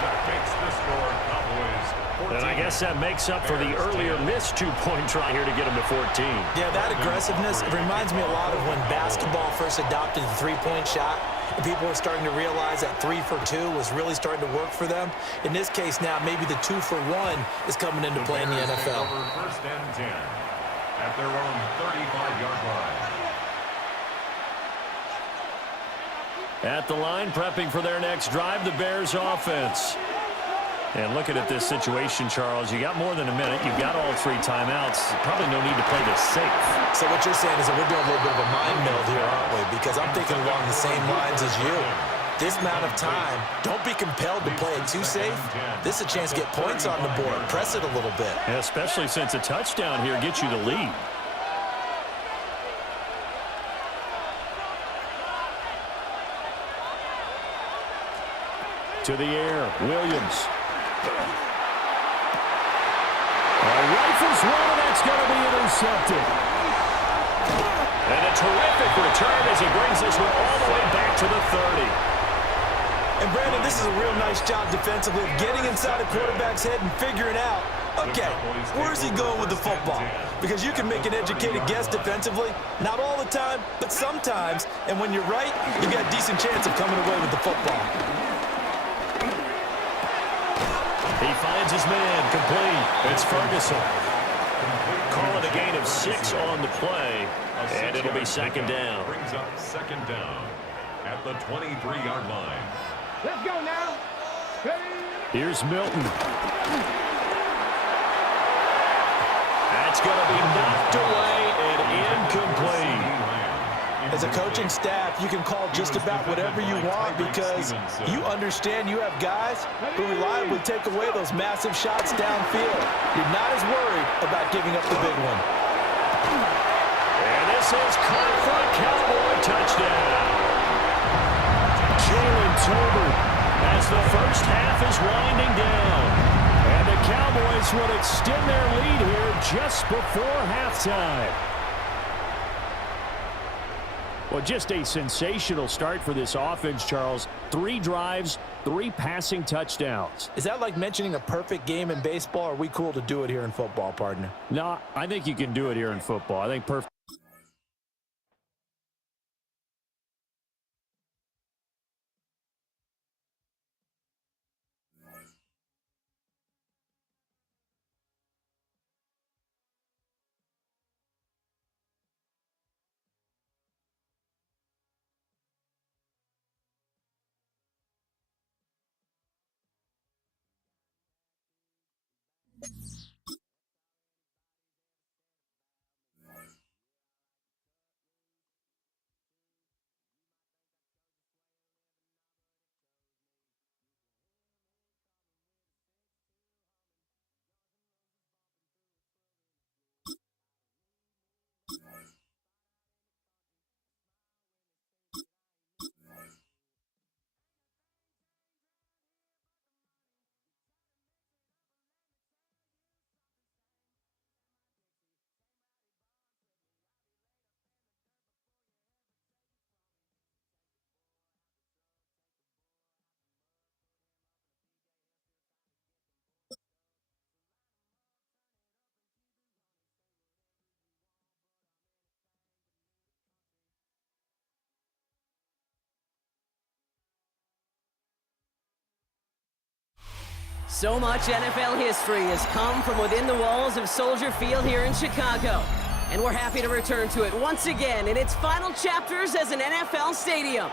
That makes the score Cowboys 14. And I guess that makes up for the earlier missed 2-point try here to get them to 14. Yeah, that aggressiveness, it reminds me a lot of when basketball first adopted the 3-point shot. And people were starting to realize that 3 for 2 was really starting to work for them. In this case now, maybe the 2 for 1 is coming into play in the NFL. Over 1st and 10 at their own 35-yard line. At the line, prepping for their next drive, the Bears offense. And looking at this situation, Charles, you got more than a minute. You've got all 3 timeouts. Probably no need to play this safe. So what you're saying is that we're doing a little bit of a mind meld here, aren't we? Because I'm thinking along the same lines as you. This amount of time, don't be compelled to play it too safe. This is a chance to get points on the board. Press it a little bit. And especially since a touchdown here gets you the lead. To the air, Williams. Rifles one, and that's going to be intercepted. And a terrific return as he brings this one all the way back to the 30. And Brandon, this is a real nice job defensively of getting inside a quarterback's head and figuring out, okay, where's he going with the football? Because you can make an educated guess defensively, not all the time, but sometimes. And when you're right, you've got a decent chance of coming away with the football. He finds his man, complete. It's Ferguson. Call it a gain of 6 on the play, and it'll be second down. Brings up second down at the 23-yard line. Let's go now. Ready? Here's Milton. That's going to be knocked away and incomplete. As a coaching staff, you can call just about whatever you want because you understand you have guys who reliably take away those massive shots downfield. You're not as worried about giving up the big one. And this is caught for a Cowboy touchdown. Jalen Tolbert as the first half is winding down. And the Cowboys will extend their lead here just before halftime. Well, just a sensational start for this offense, Charles. 3 drives, 3 passing touchdowns. Is that like mentioning a perfect game in baseball, or are we cool to do it here in football, partner? No, I think you can do it here in football. I think perfect. So much NFL history has come from within the walls of Soldier Field here in Chicago. And we're happy to return to it once again in its final chapters as an NFL stadium.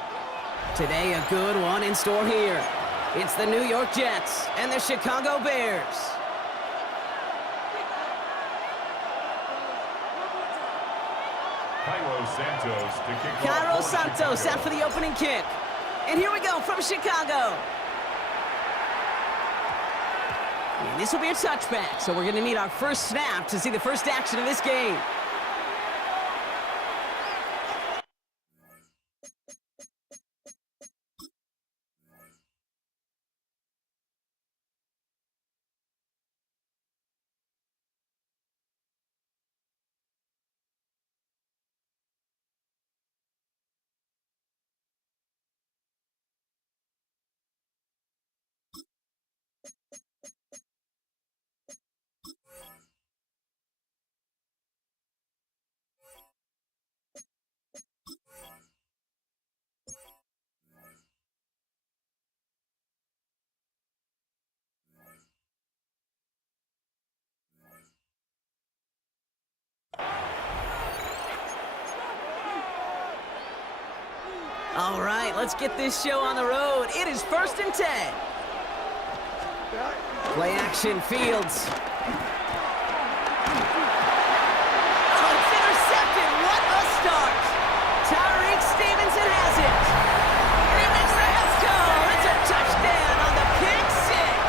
Today, a good one in store here. It's the New York Jets and the Chicago Bears. Cairo Santos out for the opening kick. And here we go from Chicago. And this will be a touchback, so we're going to need our first snap to see the first action of this game. All right, let's get this show on the road. It is 1st and 10. Play action, Fields. Oh, it's intercepted. What a start. Tyreek Stevenson has it. And he makes the Esco. It's a touchdown on the pick six.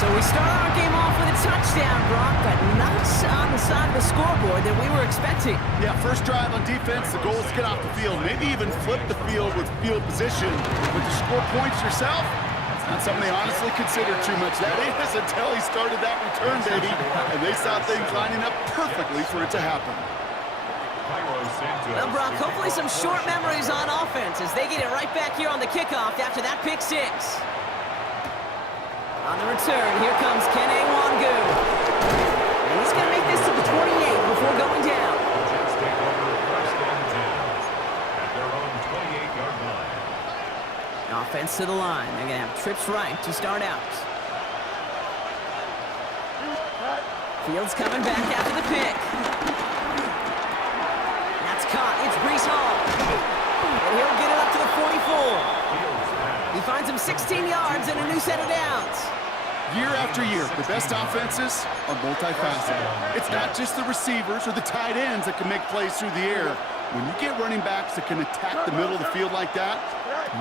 So we start our game off with a touchdown, Brock, but not on the side of the scoreboard that we were expecting. Yeah, first drive on defense, the goal is to get off the field, maybe even flip the field with field position. But to score points yourself, it's not something they honestly consider too much. That is until he started that return, baby, and they saw things lining up perfectly for it to happen. Well, Brock, hopefully some short memories on offense as they get it right back here on the kickoff after that pick six. On the return, here comes Kene Wangu. And he's going to make this to the 28 before going down. Jets take over 1st and 10 at their own 28-yard line. Offense to the line. They're going to have trips right to start out. Fields coming back after the pick. That's caught. It's Brees Hall. And he'll get it up to the 44. He finds him 16 yards and a new set of downs. Year after year, the best offenses are multifaceted. It's not just the receivers or the tight ends that can make plays through the air. When you get running backs that can attack the middle of the field like that,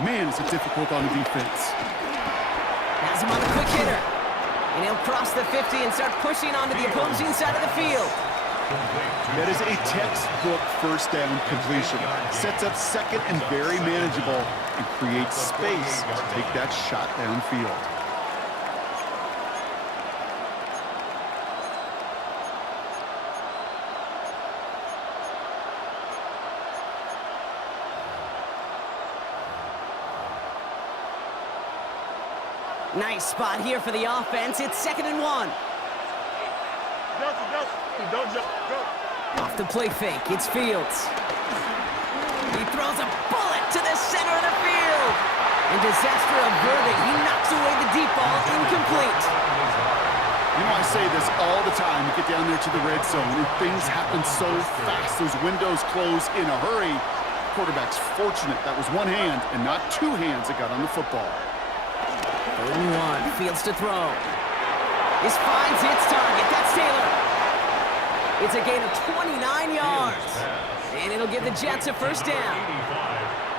man, is it difficult on the defense. Has him on the quick hitter. And he'll cross the 50 and start pushing onto the opposing side of the field. That is a textbook first down completion. Sets up second and very manageable and creates space to take that shot downfield. Nice spot here for the offense. It's 2nd and 1. Off the play fake, it's Fields. He throws a bullet to the center of the field. And disaster averted. He knocks away the deep ball, incomplete. You know, I say this all the time. You get down there to the red zone, and things happen so fast. Those windows close in a hurry. Quarterback's fortunate that was one hand and not two hands that got on the football. 3rd and 1, Fields to throw. This finds its target. That's Taylor. It's a gain of 29 yards. And it'll give the Jets a first down.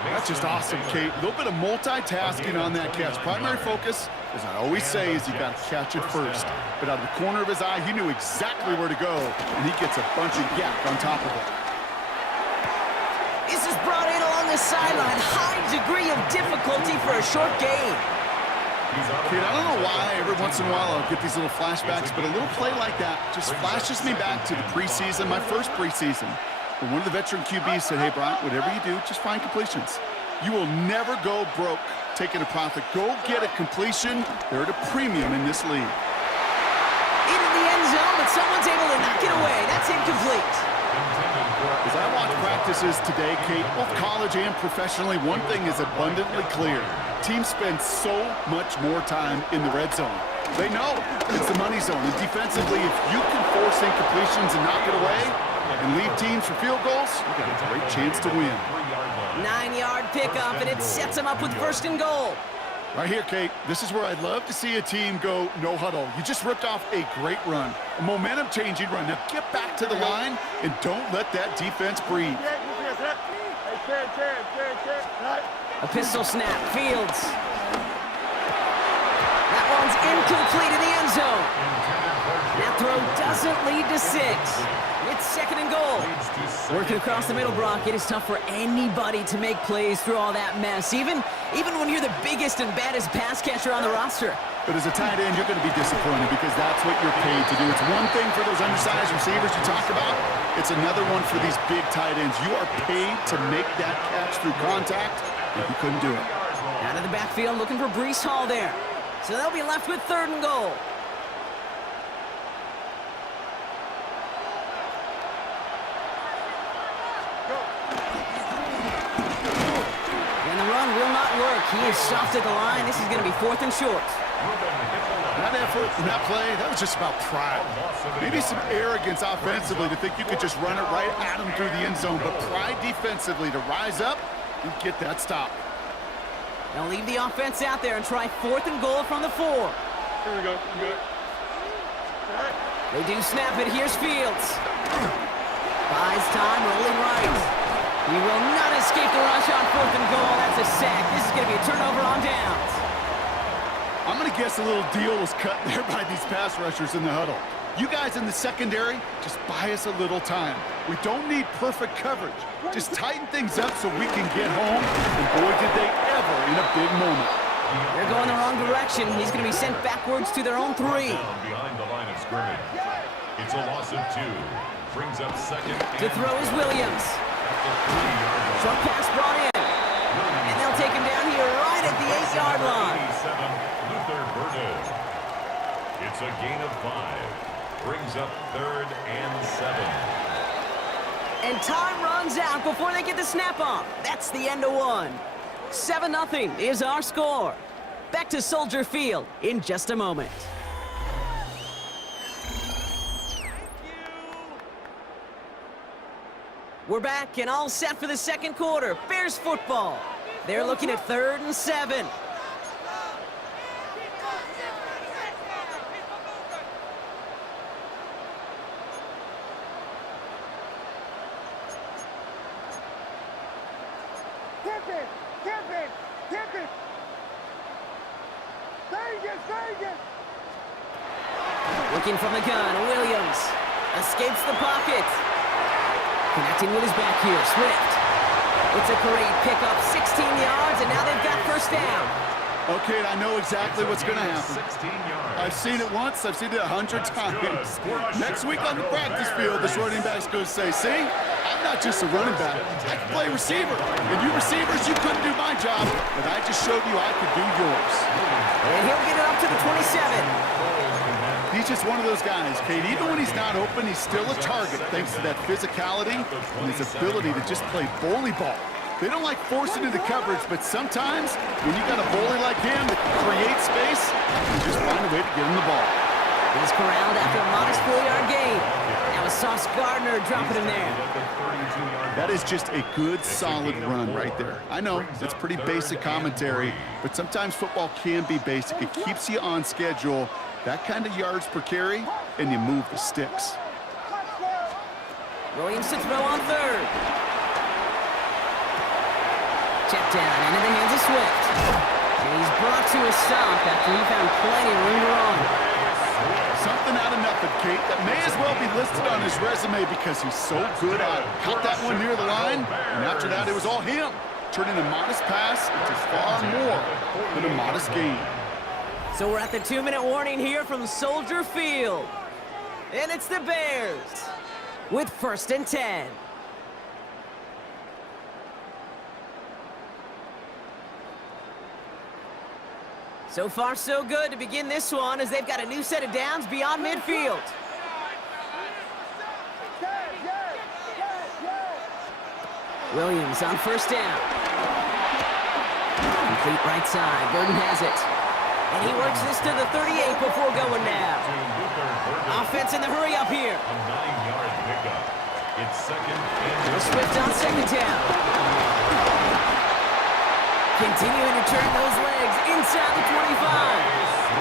That's just awesome, Kate. A little bit of multitasking on that catch. Primary focus, as I always say, is you got to catch it first. But out of the corner of his eye, he knew exactly where to go, and he gets a bunch of yak on top of it. This is brought in along the sideline. High degree of difficulty for a short gain. Kate, I don't know why every once in a while I'll get these little flashbacks, but a little play like that just flashes me back to the preseason, my first preseason. When one of the veteran QBs said, hey, Brian, whatever you do, just find completions. You will never go broke taking a profit. Go get a completion. They're at a premium in this league. Into the end zone, but someone's able to knock it away. That's incomplete. As I watch practices today, Kate, both college and professionally, one thing is abundantly clear. Teams spend so much more time in the red zone. They know it's the money zone. And defensively, if you can force incompletions and knock it away and leave teams for field goals, you got a great chance to win. 9-yard pickup, and it sets them up with 1st and goal. Right here, Kate, this is where I'd love to see a team go no huddle. You just ripped off a great run, a momentum-changing run. Now get back to the line and don't let that defense breathe. A pistol snap, Fields. That one's incomplete in the end zone. That throw doesn't lead to 6. It's 2nd and goal. Working across the middle, Brock, it is tough for anybody to make plays through all that mess, even when you're the biggest and baddest pass catcher on the roster. But as a tight end, you're going to be disappointed because that's what you're paid to do. It's one thing for those undersized receivers you talk about. It's another one for these big tight ends. You are paid to make that catch through contact, and you couldn't do it. Out of the backfield, looking for Brees Hall there. So they'll be left with 3rd and goal. And the run will not work. He is soft at the line. This is going to be 4th and short. That effort and that play, that was just about pride. Maybe some arrogance offensively to think you could just run it right at him through the end zone, but pride defensively to rise up and get that stop. They'll leave the offense out there and try 4th and goal from the 4. Here we go. Good. They do snap it. Here's Fields. Buys time, rolling right. He will not escape the rush on 4th and goal. That's a sack. This is going to be a turnover on downs. I'm going to guess a little deal was cut there by these pass rushers in the huddle. You guys in the secondary, just buy us a little time. We don't need perfect coverage. Just tighten things up so we can get home. And boy, did they ever in a big moment. They're going the wrong direction. He's going to be sent backwards to their own 3. Behind the line of scrimmage. It's a loss of 2. Brings up 2nd. To throw is Williams. Short pass brought in. And they'll take him down here right at the 8-yard line. It's a gain of 5. Brings up 3rd and 7. And time runs out before they get the snap off. That's the end of 1. 7-0 is our score. Back to Soldier Field in just a moment. We're back and all set for the second quarter. Bears football. They're looking at 3rd and 7. Looking from the gun, Williams escapes the pocket. Connecting with his back here, Swift. It's a great pickup, 16 yards, and now they've got first down. Okay, I know exactly what's going to happen. 16 yards. I've seen it once, I've seen it 100 times. Next week on the practice field, this running back's going to say, see, I'm not just a running back, I can play receiver. And you receivers, you couldn't do my job, but I just showed you I could do yours. And he'll get it up to the 27. He's just one of those guys, Kate. Even when he's not open, he's still a target thanks to that physicality and his ability to just play bully ball. They don't like forcing into coverage, but sometimes when you got a bully like him that can create space, you just find a way to get him the ball. He's corralled after a modest 4-yard gain. Now a Sauce Gardner dropping him there. That is just a good, solid run right there. I know, it's pretty basic commentary, but sometimes football can be basic. It keeps you on schedule. That kind of yards per carry, and you move the sticks. Williams to throw on 3rd. Check down into the hands of Swift. And he's brought to a stop after he found plenty of room to run. Something out of nothing, Kate, that may as well be listed on his resume because he's so good at it. Caught that one near the line, and after that, it was all him. Turning a modest pass into far more than a modest gain. So we're at the 2-minute warning here from Soldier Field. And it's the Bears with 1st and 10. So far, so good to begin this one as they've got a new set of downs beyond midfield. Williams on 1st down. Complete right side. Burton has it. And he works this to the 38 before going now. Offense in the hurry up here. A 9-yard pickup. It's 2nd and Swift on 2nd down. Continuing to turn those legs inside the 25.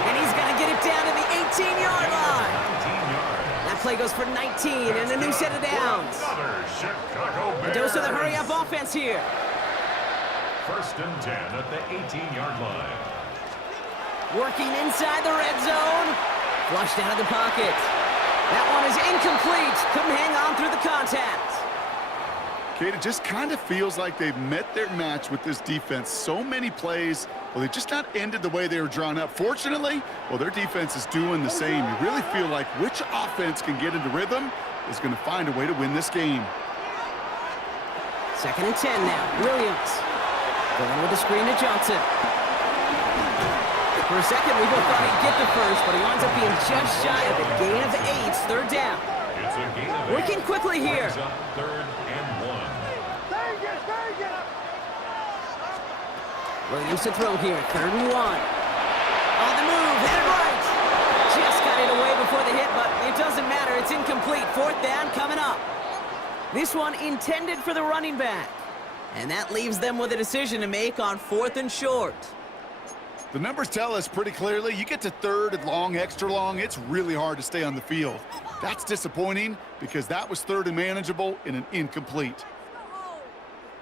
And he's going to get it down to the 18-yard line. 19 yards. That play goes for 19 and a new set of downs. Another Chicago A Bears. dose of the hurry-up offense here. 1st and 10 at the 18-yard line. Working inside the red zone. Flushed out of the pocket. That one is incomplete. Couldn't hang on through the contact. Kate, it just kind of feels like they've met their match with this defense. So many plays, well, they just not ended the way they were drawn up. Fortunately, well, their defense is doing the same. You really feel like which offense can get into rhythm is going to find a way to win this game. 2nd and 10 now. Williams going with the screen to Johnson. For a second, we both thought he'd get the first, but he winds up being just shy of the gain of 8. 3rd down. It's a gain of 8. Working quickly here. 3rd and 1. Williams to throw here. 3rd and 1. On the move, headed right. Just got it away before the hit, but it doesn't matter. It's incomplete. 4th down coming up. This one intended for the running back. And that leaves them with a decision to make on 4th and short. The numbers tell us pretty clearly, you get to 3rd and long, extra long, it's really hard to stay on the field. That's disappointing because that was 3rd and manageable in an incomplete.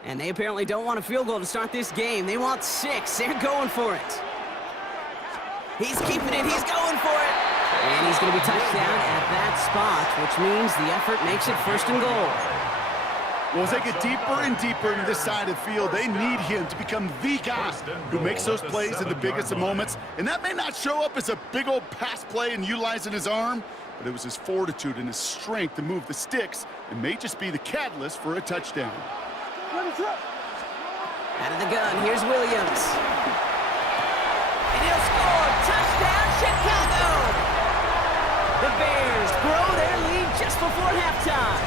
And they apparently don't want a field goal to start this game. They want 6. They're going for it. He's keeping it. He's going for it. And he's going to be touched down at that spot, which means the effort makes it 1st and goal. Well, as they get deeper and deeper into this side of the field, they need him to become the guy who makes those plays in the biggest of moments. And that may not show up as a big old pass play and utilizing his arm, but it was his fortitude and his strength to move the sticks and may just be the catalyst for a touchdown. Out of the gun, here's Williams. And he'll score. Touchdown, Chicago! The Bears grow their lead just before halftime.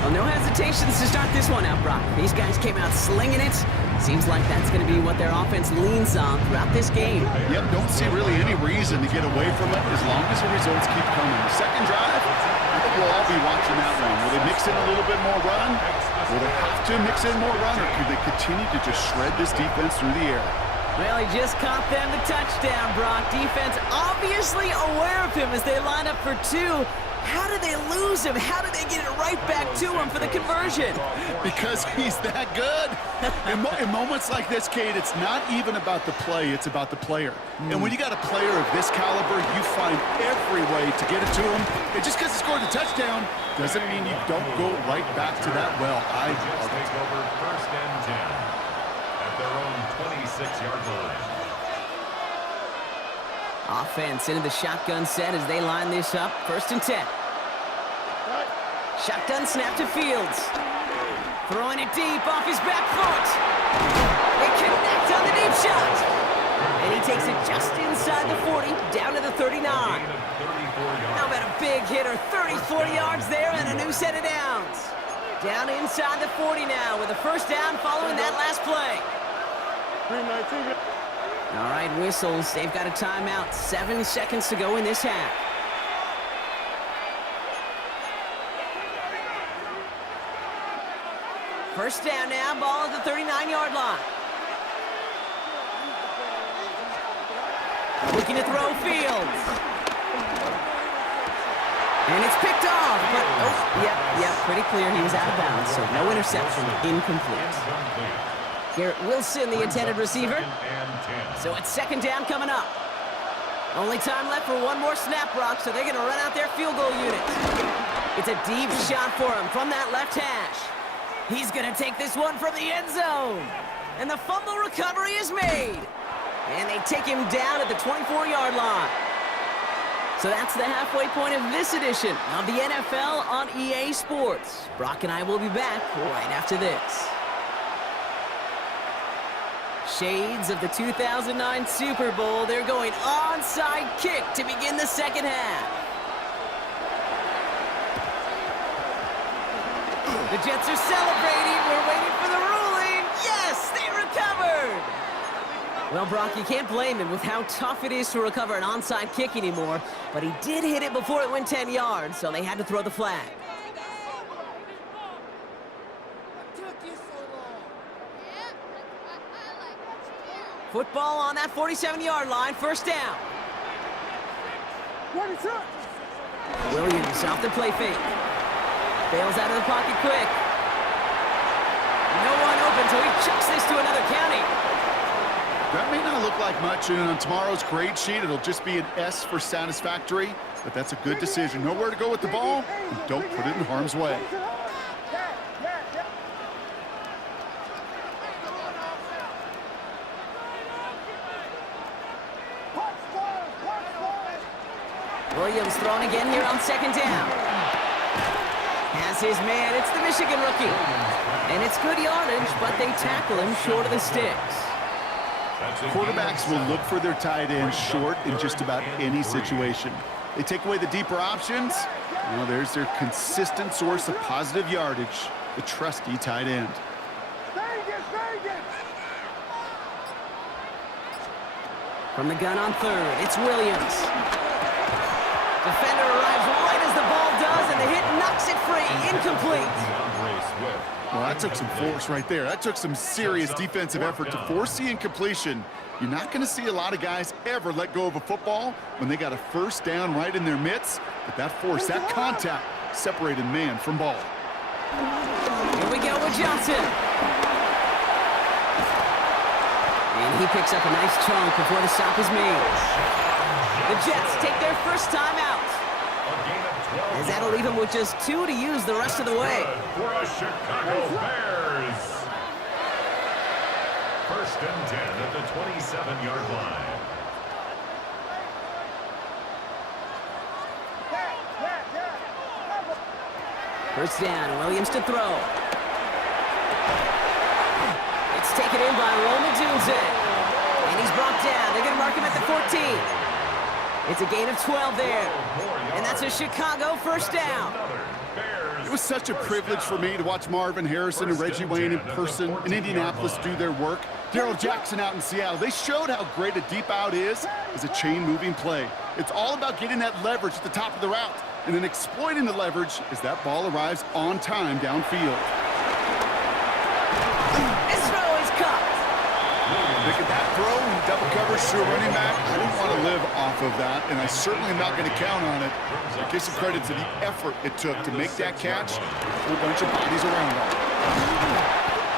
Well, no hesitations to start this one out, Brock. These guys came out slinging it. Seems like that's going to be what their offense leans on throughout this game. Yep, don't see really any reason to get away from it as long as the results keep coming. The second drive, I think we'll all be watching that one. Will they mix in a little bit more run? Will they have to mix in more run, or could they continue to just shred this defense through the air? Well, he just caught them the touchdown, Brock. Defense obviously aware of him as they line up for two. How did they lose him? How did they get it right back to him for the conversion? Because he's that good. In moments like this, Cade, it's not even about the play, it's about the player. And when you got a player of this caliber, you find every way to get it to him. And just because he scored a touchdown doesn't mean you don't go right back to that well. I love it. Over first and 10 at their own 26-yard line. Offense into the shotgun set as they line this up. First and 10. Shotgun snap to Fields. Throwing it deep off his back foot. They connect on the deep shot. And he takes it just inside the 40, down to the 39. How about a big hitter? 34 yards there and a new set of downs. Down inside the 40 now with a first down following that last play. All right, whistles. They've got a timeout. 7 seconds to go in this half. First down now, ball at the 39-yard line. Looking to throw Fields. And it's picked off, but, yep, pretty clear he was out of bounds, so no interception, incomplete. Garrett Wilson, the intended receiver. So it's second down coming up. Only time left for one more snap, Brock, so they're going to run out their field goal unit. It's a deep shot for him from that left hash. He's going to take this one from the end zone. And the fumble recovery is made. And they take him down at the 24-yard line. So that's the halfway point of this edition of the NFL on EA Sports. Brock and I will be back right after this. Shades of the 2009 Super Bowl. They're going onside kick to begin the second half. The Jets are celebrating. We're waiting for the ruling. Yes, they recovered. Well, Brock, you can't blame him with how tough it is to recover an onside kick anymore. But he did hit it before it went 10 yards, so they had to throw the flag. Football on that 47-yard line, first down. Williams off the play fake. Bails out of the pocket quick. No one open, so he chucks this to another county. That may not look like much, and on tomorrow's grade sheet, it'll just be an S for satisfactory, but that's a good decision. Nowhere to go with the ball, and don't put it in harm's way. Williams throwing again here on second down. Has his man. It's the Michigan rookie. And it's good yardage, but they tackle him short of the sticks. Quarterbacks will look for their tight end short in just about any situation. They take away the deeper options. Well, there's their consistent source of positive yardage, the trusty tight end. From the gun on third, it's Williams. Defender arrives right as the ball does, and the hit knocks it free. Incomplete. Well, that took some force right there. That took some serious defensive effort to force the incompletion. You're not going to see a lot of guys ever let go of a football when they got a first down right in their midst. But that force, that contact, separated man from ball. Here we go with Johnson. And he picks up a nice chunk before the stop is made. The Jets take their first time out. As that'll leave him with just 2 to use the rest of the way. For a Chicago Bears. First and 10 at the 27-yard line. First down, Williams to throw. It's taken in by Roman Dunze. And he's brought down. They're going to mark him at the 14. It's a gain of 12 there. And that's a Chicago first down. It was such a privilege for me to watch Marvin Harrison and Reggie Wayne in person in Indianapolis do their work. Darrell Jackson out in Seattle. They showed how great a deep out is as a chain-moving play. It's all about getting that leverage at the top of the route and then exploiting the leverage as that ball arrives on time downfield. This throw is caught. Look at that throw and double coverage to a running back. I didn't want to live off of that, and I certainly am not going to count on it. But give some credit to the effort it took to make that catch. A whole bunch of bodies around him.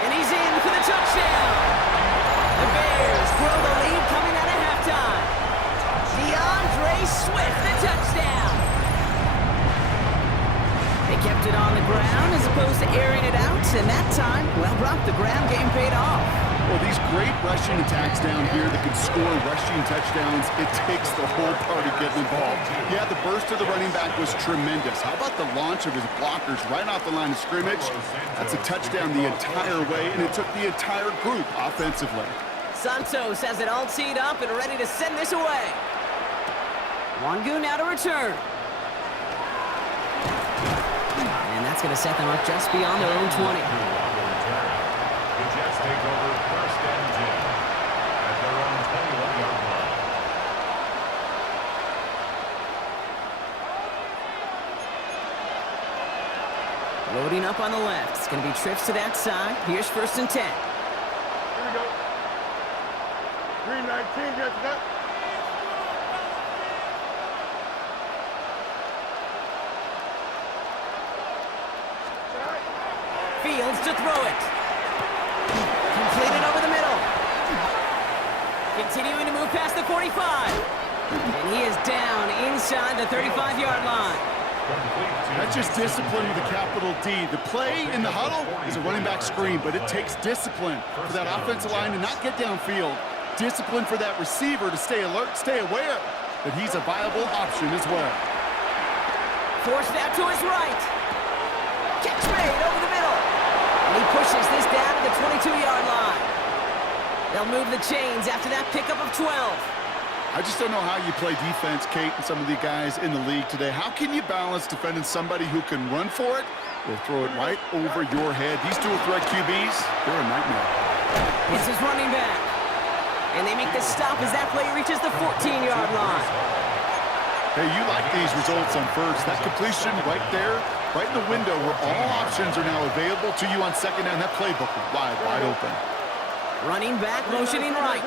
And he's in for the touchdown. The Bears grow the lead coming out of halftime. DeAndre Swift, the touchdown. They kept it on the ground as opposed to airing it out, and that time, well, Brock, the ground game paid off. Well, these great rushing attacks down here that can score rushing touchdowns, it takes the whole party getting involved. Yeah, the burst of the running back was tremendous. How about the launch of his blockers right off the line of scrimmage? That's a touchdown the entire way, and it took the entire group offensively. Santos has it all teed up and ready to send this away. Wangu now to return. And that's going to set them up just beyond their own 20. The Jets take over 1st and 10 at their own 21-yard line. Loading up on the left. It's going to be trips to that side. Here's 1st and 10. Here we go. 319, get that. Fields to throw it. Completed over the middle. Continuing to move past the 45. And he is down inside the 35-yard line. That's just discipline with a capital D. The play in the huddle is a running back screen, but it takes discipline for that offensive line to not get downfield. Discipline for that receiver to stay alert, stay aware that he's a viable option as well. Forced out to his right. Catch made over the middle. And he pushes this down to the 22-yard line. They'll move the chains after that pickup of 12. I just don't know how you play defense, Kate, and some of the guys in the league today. How can you balance defending somebody who can run for it or throw it right over your head? These dual threat QBs, they're a nightmare. It's his running back. And they make the stop as that play reaches the 14-yard line. Hey, you like these results on first. That completion right there, right in the window where all options are now available to you on second down. That playbook is wide open. Running back, motioning right.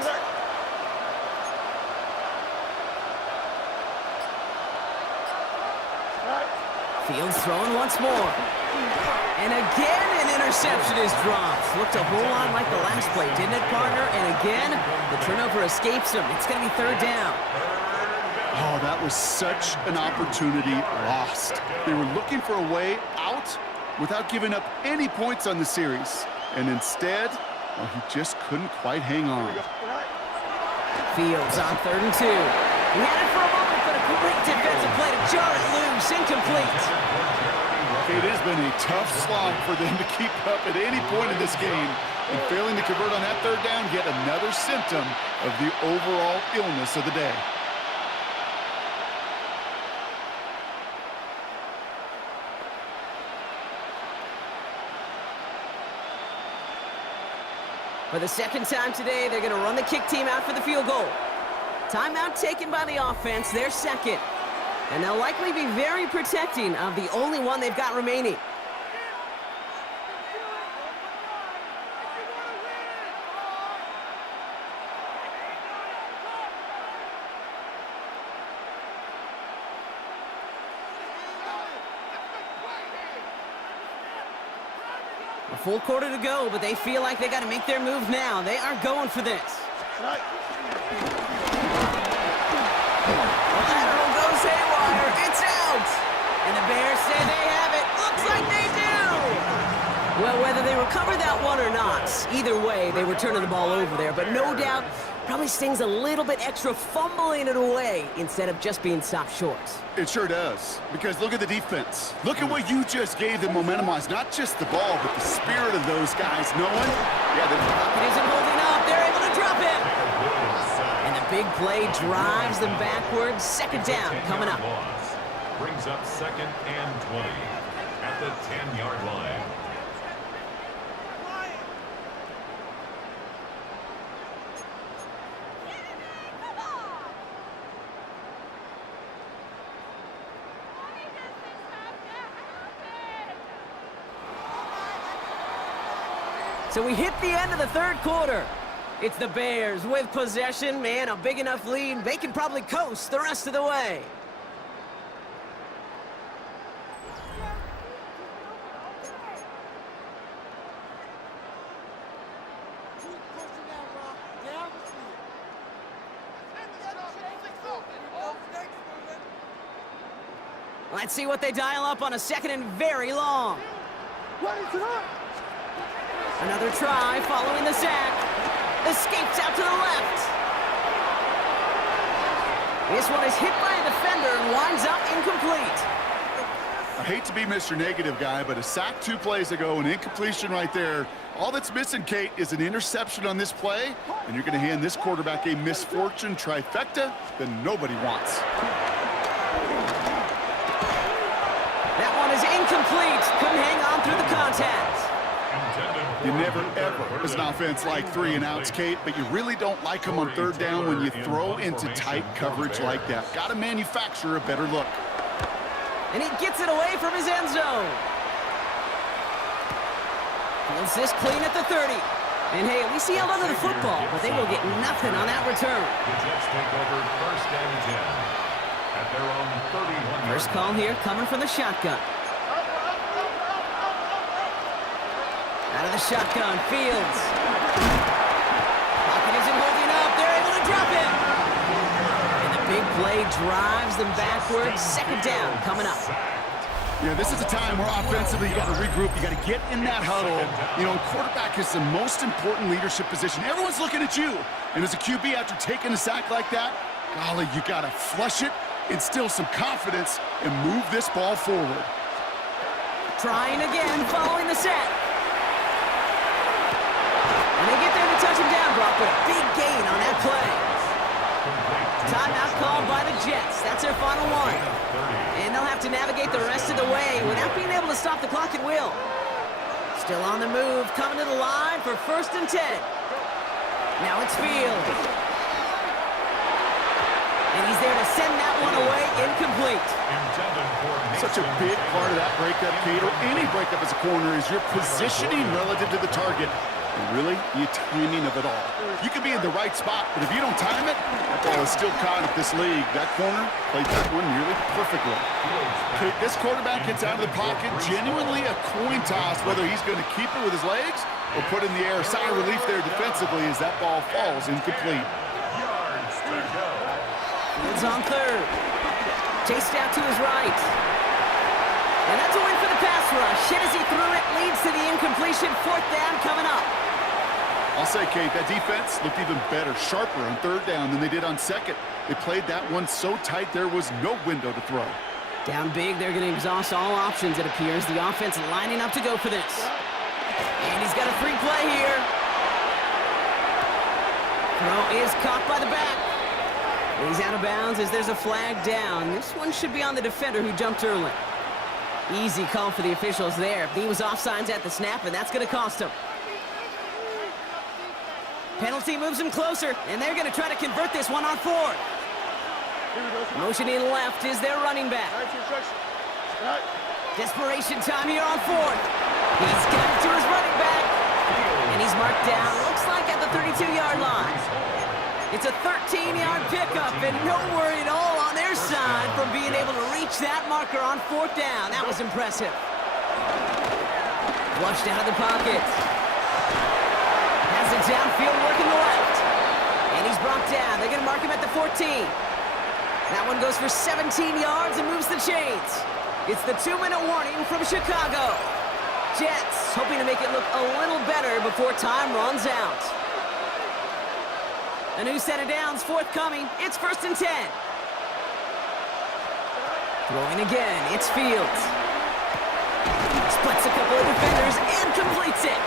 Fields throwing once more. And again, an interception is dropped. Looked a whole lot like the last play, didn't it, partner? And again, the turnover escapes him. It's going to be 3rd down. Oh, that was such an opportunity lost. They were looking for a way out without giving up any points on the series. And instead, well, he just couldn't quite hang on. Fields on 3rd and 2. He had it for a moment, but a great defensive play to jar it loose. Incomplete. It has been a tough slog for them to keep up at any point in this game. And failing to convert on that 3rd down, yet another symptom of the overall illness of the day. For the 2nd time today, they're going to run the kick team out for the field goal. Timeout taken by the offense, their 2nd. And they'll likely be very protecting of the only one they've got remaining. A full quarter to go, but they feel like they got to make their move now. They are going for this. Lateral goes haywire. It's out. And the Bears say they have it. Looks like they do. Well, whether they recover that one or not, either way, they were turning the ball over there. But no doubt, probably stings a little bit extra fumbling it away instead of just being stopped short. It sure does, because look at the defense. Look at what you just gave them momentum-wise. Not just the ball, but the spirit of those guys knowing, yeah, it isn't holding up. They're able to drop him. And the big play drives them backwards. 2nd down coming up. Brings up 2nd and 20 at at the 10-yard line. So we hit the end of the third quarter. It's the Bears with possession, man, a big enough lead. They can probably coast the rest of the way. Let's see what they dial up on a second and very long. Another try following the sack. Escapes out to the left. This one is hit by a defender and winds up incomplete. I hate to be Mr. Negative guy, but a sack 2 plays ago, an incompletion right there. All that's missing, Kate, is an interception on this play, and you're going to hand this quarterback a misfortune trifecta that nobody wants. That one is incomplete. Couldn't hang on through the contact. You never, ever, as an offense, like 3 and outs, Kate, but you really don't like them on third down when you throw into tight coverage like that. Got to manufacture a better look. And he gets it away from his end zone. Fields this clean at the 30. And hey, at least he held onto the football, but they will get nothing on that return. The Jets take over 1st and 10 at their own 31. First call here coming from the shotgun. Out of the shotgun, Fields. Pocket isn't holding up. They're able to drop it. And the big play drives them backwards. Second down coming up. Yeah, this is a time where offensively you got to regroup. You got to get in that huddle. You know, quarterback is the most important leadership position. Everyone's looking at you. And as a QB, after taking a sack like that, golly, you got to flush it, instill some confidence, and move this ball forward. Trying again, following the set. And they get there to touch him down, Brock, but a big gain on that play. Timeout called by the Jets. That's their final one. And they'll have to navigate the rest of the way without being able to stop the clock at will. Still on the move, coming to the line for 1st and 10. Now it's Fields. And he's there to send that one away, incomplete. Such a big part of that breakup, Kate, or any breakup as a corner, is your positioning relative to the target. And really, the timing of it all. You can be in the right spot, but if you don't time it, that ball is still caught at this league. That corner played that one nearly perfectly. Kate, this quarterback gets out of the pocket, genuinely a coin toss, whether he's going to keep it with his legs or put in the air. Sigh of relief there defensively as that ball falls incomplete. Fields on third. Chased out to his right. And that's a win for the pass rush. Hit as he threw it, leads to the incompletion. 4th down coming up. I'll say, Kate, that defense looked even better, sharper on 3rd down than they did on 2nd. They played that one so tight there was no window to throw. Down big, they're going to exhaust all options, it appears. The offense lining up to go for this. And he's got a free play here. Throw is caught by the back. He's out of bounds as there's a flag down. This one should be on the defender who jumped early. Easy call for the officials there. He was offsides at the snap, and that's going to cost him. Penalty moves him closer, and they're going to try to convert this one on 4th. Motioning left is their running back. Desperation time here on 4th. He's got it to his running back, and he's marked down, looks like at the 32-yard line. It's a 13-yard pickup, and no worry at all on their side from being able to reach that marker on 4th down. That was impressive. Flushed out of the pocket. Has it downfield working the left. And he's brought down. They're going to mark him at the 14. That one goes for 17 yards and moves the chains. It's the 2-minute warning from Chicago. Jets hoping to make it look a little better before time runs out. A new set of downs forthcoming. It's 1st and 10. Throwing again, it's Fields. Splits a couple of defenders and completes it.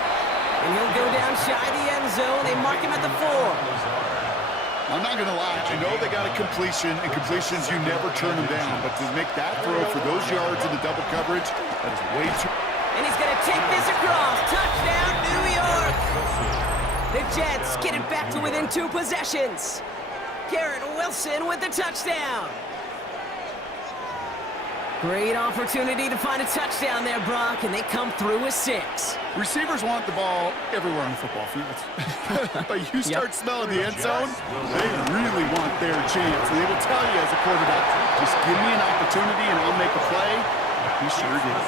And he'll go down shy of the end zone. They mark him at the 4. I'm not going to lie. I know they got a completion, and completions, you never turn them down. But to make that throw for those yards in the double coverage, that is way too... And he's going to take this across. Touchdown, New York. The Jets get it back to within 2 possessions. Garrett Wilson with the touchdown. Great opportunity to find a touchdown there, Brock, and they come through with 6. Receivers want the ball everywhere on the football field. But you start smelling the end zone, they really want their chance. And they will tell you as a quarterback, just give me an opportunity and I'll make a play. He sure did.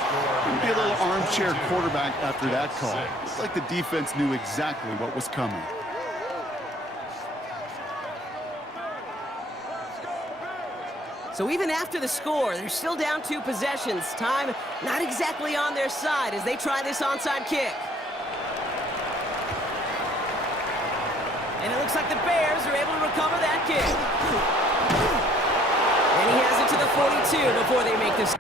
He'd be a little armchair quarterback after that call. It's like the defense knew exactly what was coming. So even after the score, they're still down 2 possessions. Time not exactly on their side as they try this onside kick. And it looks like the Bears are able to recover that kick. And he has it to the 42 before they make this.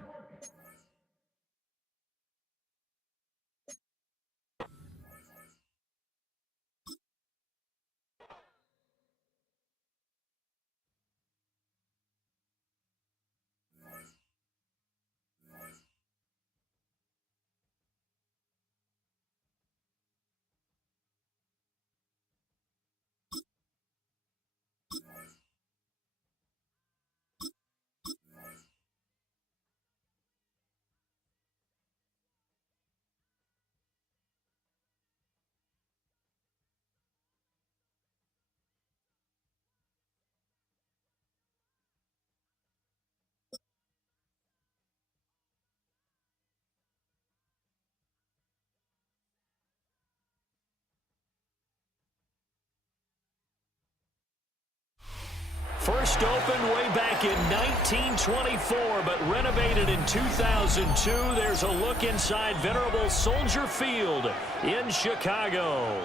First opened way back in 1924, but renovated in 2002. There's a look inside venerable Soldier Field in Chicago.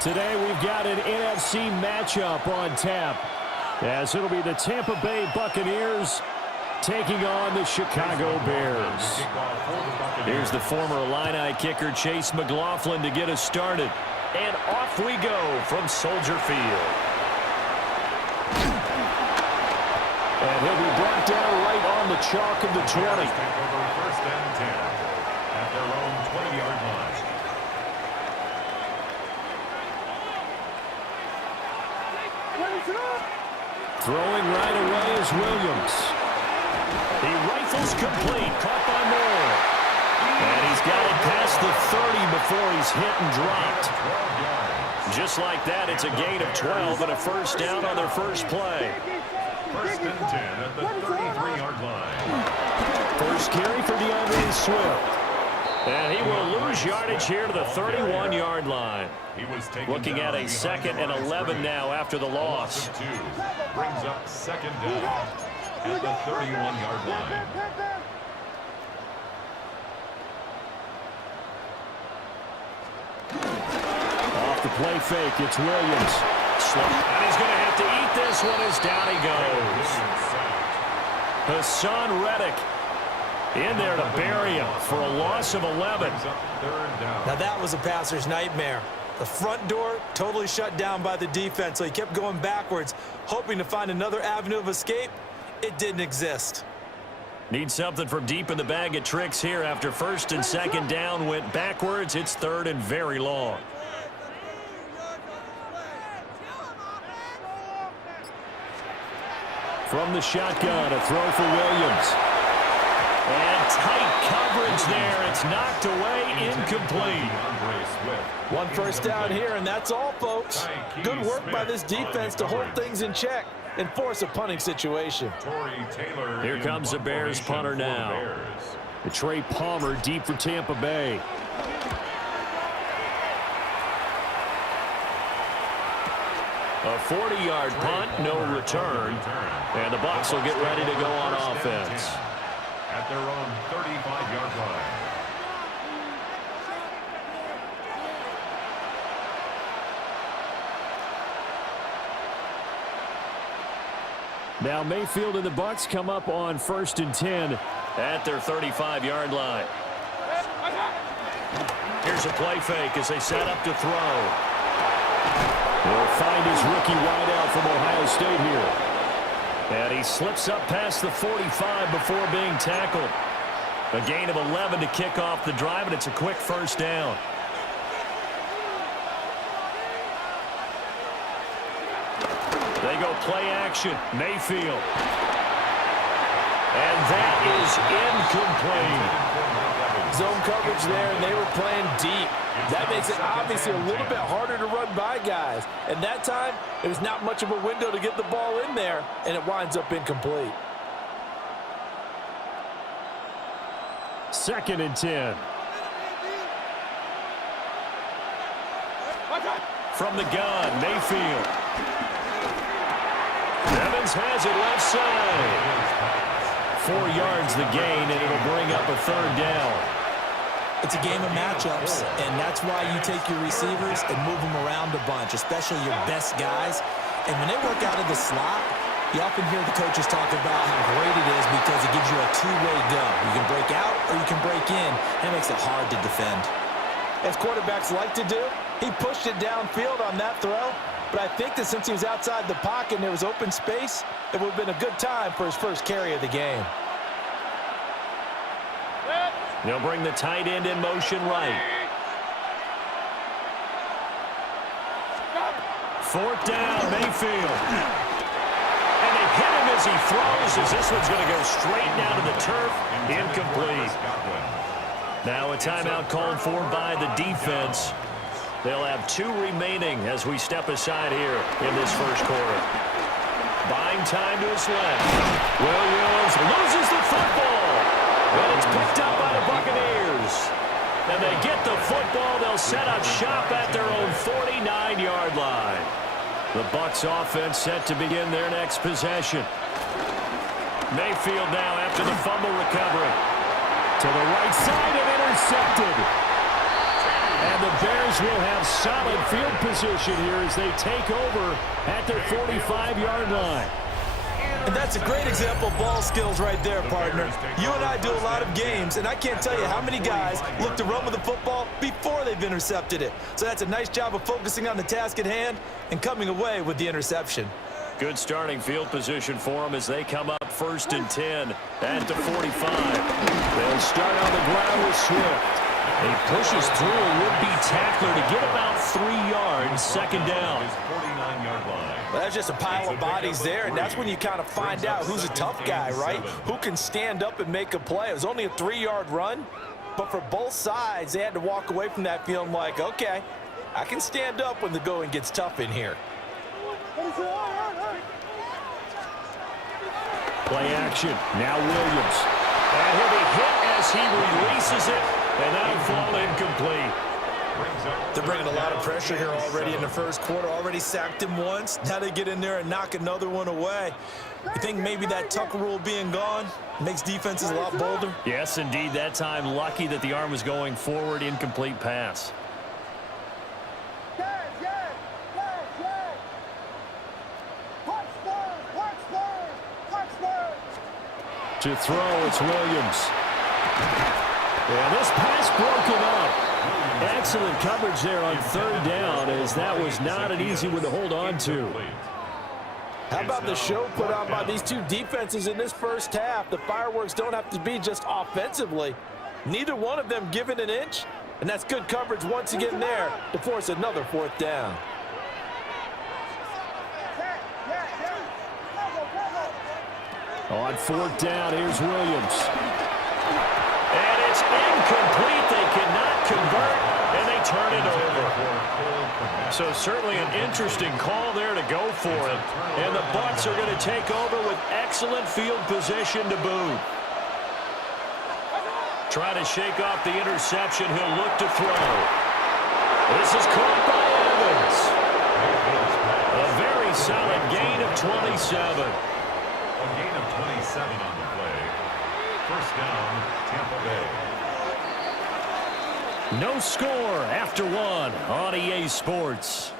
Today we've got an NFC matchup on tap, as it'll be the Tampa Bay Buccaneers taking on the Chicago Bears. Here's the former Illini kicker Chase McLaughlin to get us started. And off we go from Soldier Field. And he'll be brought down right on the chalk of the 20. First and 10 at their own 20-yard line. Throwing right away is Williams. He rifles complete, caught by Moore. And he's got it past the 30 before he's hit and dropped. Just like that, it's a gain of 12 and a first down on their first play. First and 10 at the 33-yard line. First carry for DeAndre Swift. And he will lose yardage here to the 31-yard line. He was Looking at a second and 11 now after the loss. Brings up second down at the 31-yard line. Off the play fake, it's Williams. And he's going to have to eat this one as down he goes. Hassan Reddick in there to bury him for a loss of 11. Now that was a passer's nightmare. The front door totally shut down by the defense, so he kept going backwards, hoping to find another avenue of escape. It didn't exist. Need something from deep in the bag of tricks here after first and second down went backwards. It's third and very long. From the shotgun, a throw for Williams. And tight coverage there. It's knocked away, incomplete. One first down here, and that's all, folks. Good work by this defense to hold things in check and force a punting situation. Here comes the Bears punter now. Trey Palmer deep for Tampa Bay. A 40-yard punt, no return. And the Bucs will get ready to go on offense. At their own 35-yard line. Now Mayfield and the Bucs come up on first and 10 at their 35-yard line. Here's a play fake as they set up to throw. He'll find his rookie wideout from Ohio State here. And he slips up past the 45 before being tackled. A gain of 11 to kick off the drive, and it's a quick first down. They go play action. Mayfield. And that is incomplete. Zone coverage there, and they were playing deep. That makes it obviously a little bit harder to run by guys. And that time, there's not much of a window to get the ball in there, and it winds up incomplete. 2nd and 10. From the gun, Mayfield. Evans has it left side. 4 yards the gain, and it'll bring up a 3rd down. It's a game of matchups, and that's why you take your receivers and move them around a bunch, especially your best guys. And when they work out of the slot, you often hear the coaches talk about how great it is because it gives you a two-way go. You can break out or you can break in. That makes it hard to defend. As quarterbacks like to do, he pushed it downfield on that throw. But I think that since he was outside the pocket and there was open space, it would have been a good time for his first carry of the game. They'll bring the tight end in motion right. 4th down, Mayfield. And they hit him as he throws, as this one's going to go straight down to the turf. Incomplete. Now a timeout called for by the defense. They'll have 2 remaining as we step aside here in this first quarter. Buying time to his left. Williams loses the football. And it's picked up by the Buccaneers. And they get the football. They'll set up shop at their own 49-yard line. The Bucs offense set to begin their next possession. Mayfield now after the fumble recovery. To the right side and intercepted. And the Bears will have solid field position here as they take over at their 45-yard line. And that's a great example of ball skills right there, partner. You and I do a lot of games, and I can't tell you how many guys look to run with the football before they've intercepted it. So that's a nice job of focusing on the task at hand and coming away with the interception. Good starting field position for them as they come up 1st and 10 at the 45. They'll start on the ground with Swift. He pushes through a would-be tackler to get about 3 yards, 2nd down. Well, that's just a pile of bodies there, and that's when you kind of find out who's a tough guy, right? Who can stand up and make a play. It was only a 3-yard run, but for both sides, they had to walk away from that feeling like, okay, I can stand up when the going gets tough in here. Play action. Now Williams. And he'll be hit as he releases it, and that'll fall incomplete. They're bringing a lot of pressure here already in the first quarter. Already sacked him once. Now they get in there and knock another one away. You think maybe that Tucker rule being gone makes defenses a lot bolder? Yes, indeed. That time, lucky that the arm was going forward. Incomplete pass. To throw, it's Williams. And this pass broken up. Excellent coverage there on 3rd down, as that was not an easy one to hold on to. How about the show put on by these two defenses in this first half? The fireworks don't have to be just offensively. Neither one of them given an inch, and that's good coverage once again there to force another 4th down. On 4th down, here's Williams. And it's incomplete. They cannot convert, and they turn it over. So certainly an interesting call there to go for it. And the Bucs are going to take over with excellent field position to boot. Try to shake off the interception. He'll look to throw. This is caught by Evans. A very solid gain of 27. A gain of 27 on the play. First down, Tampa Bay. No score after 1 on EA Sports.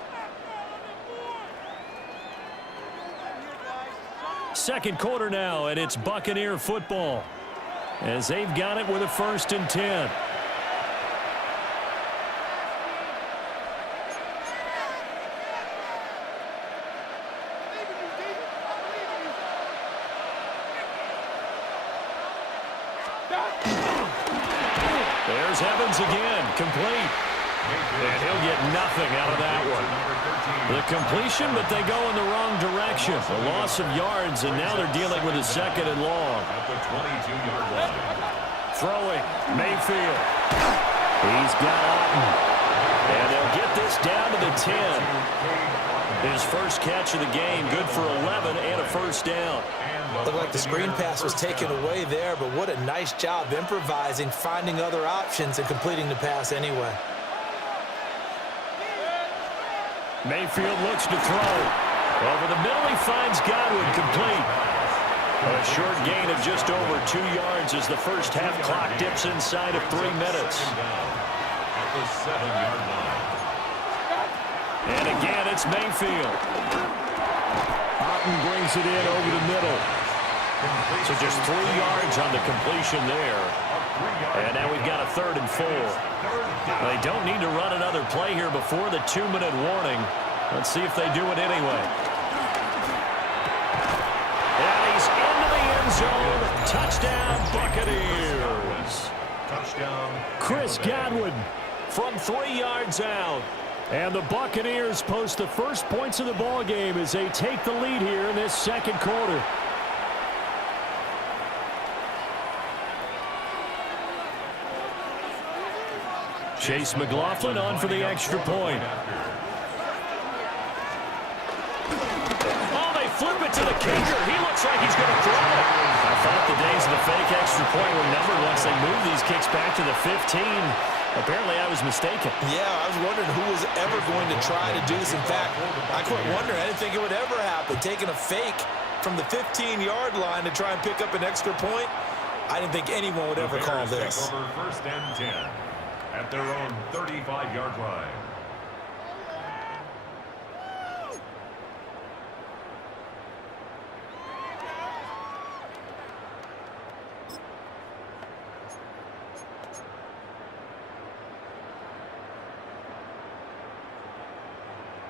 Second quarter now, and it's Buccaneer football as they've got it with a 1st and 10. Here's Evans again, complete. And he'll get nothing out of that one. The completion, but they go in the wrong direction. A loss of yards, and now they're dealing with a 2nd and long. At the 22-yard line. Throwing, Mayfield. He's got Otten. And they'll get this down to the 10. His first catch of the game, good for 11 and a first down. Looked like the screen pass was taken away there, but what a nice job improvising, finding other options, and completing the pass anyway. Mayfield looks to throw. Over the middle, he finds Godwin, complete. A short gain of just over 2 yards as the first half clock dips inside of 3 minutes. At the 7-yard line. And again, it's Mayfield. Otten brings it in over the middle. So just 3 yards on the completion there. And now we've got a 3rd and 4. They don't need to run another play here before the 2-minute warning. Let's see if they do it anyway. And he's into the end zone. Touchdown, Buccaneers. Touchdown. Chris Godwin from 3 yards out. And the Buccaneers post the first points of the ball game as they take the lead here in this 2nd quarter. Chase McLaughlin on for the extra point. Oh, they flip it to the kicker. He looks like he's going to throw it. I thought the days of the fake extra point were numbered once they moved these kicks back to the 15. Apparently, I was mistaken. Yeah, I was wondering who was ever going to try to do this. In fact, I quit wondering. I didn't think it would ever happen. Taking a fake from the 15-yard line to try and pick up an extra point, I didn't think anyone would ever call this. Over 1st and 10 at their own 35-yard line.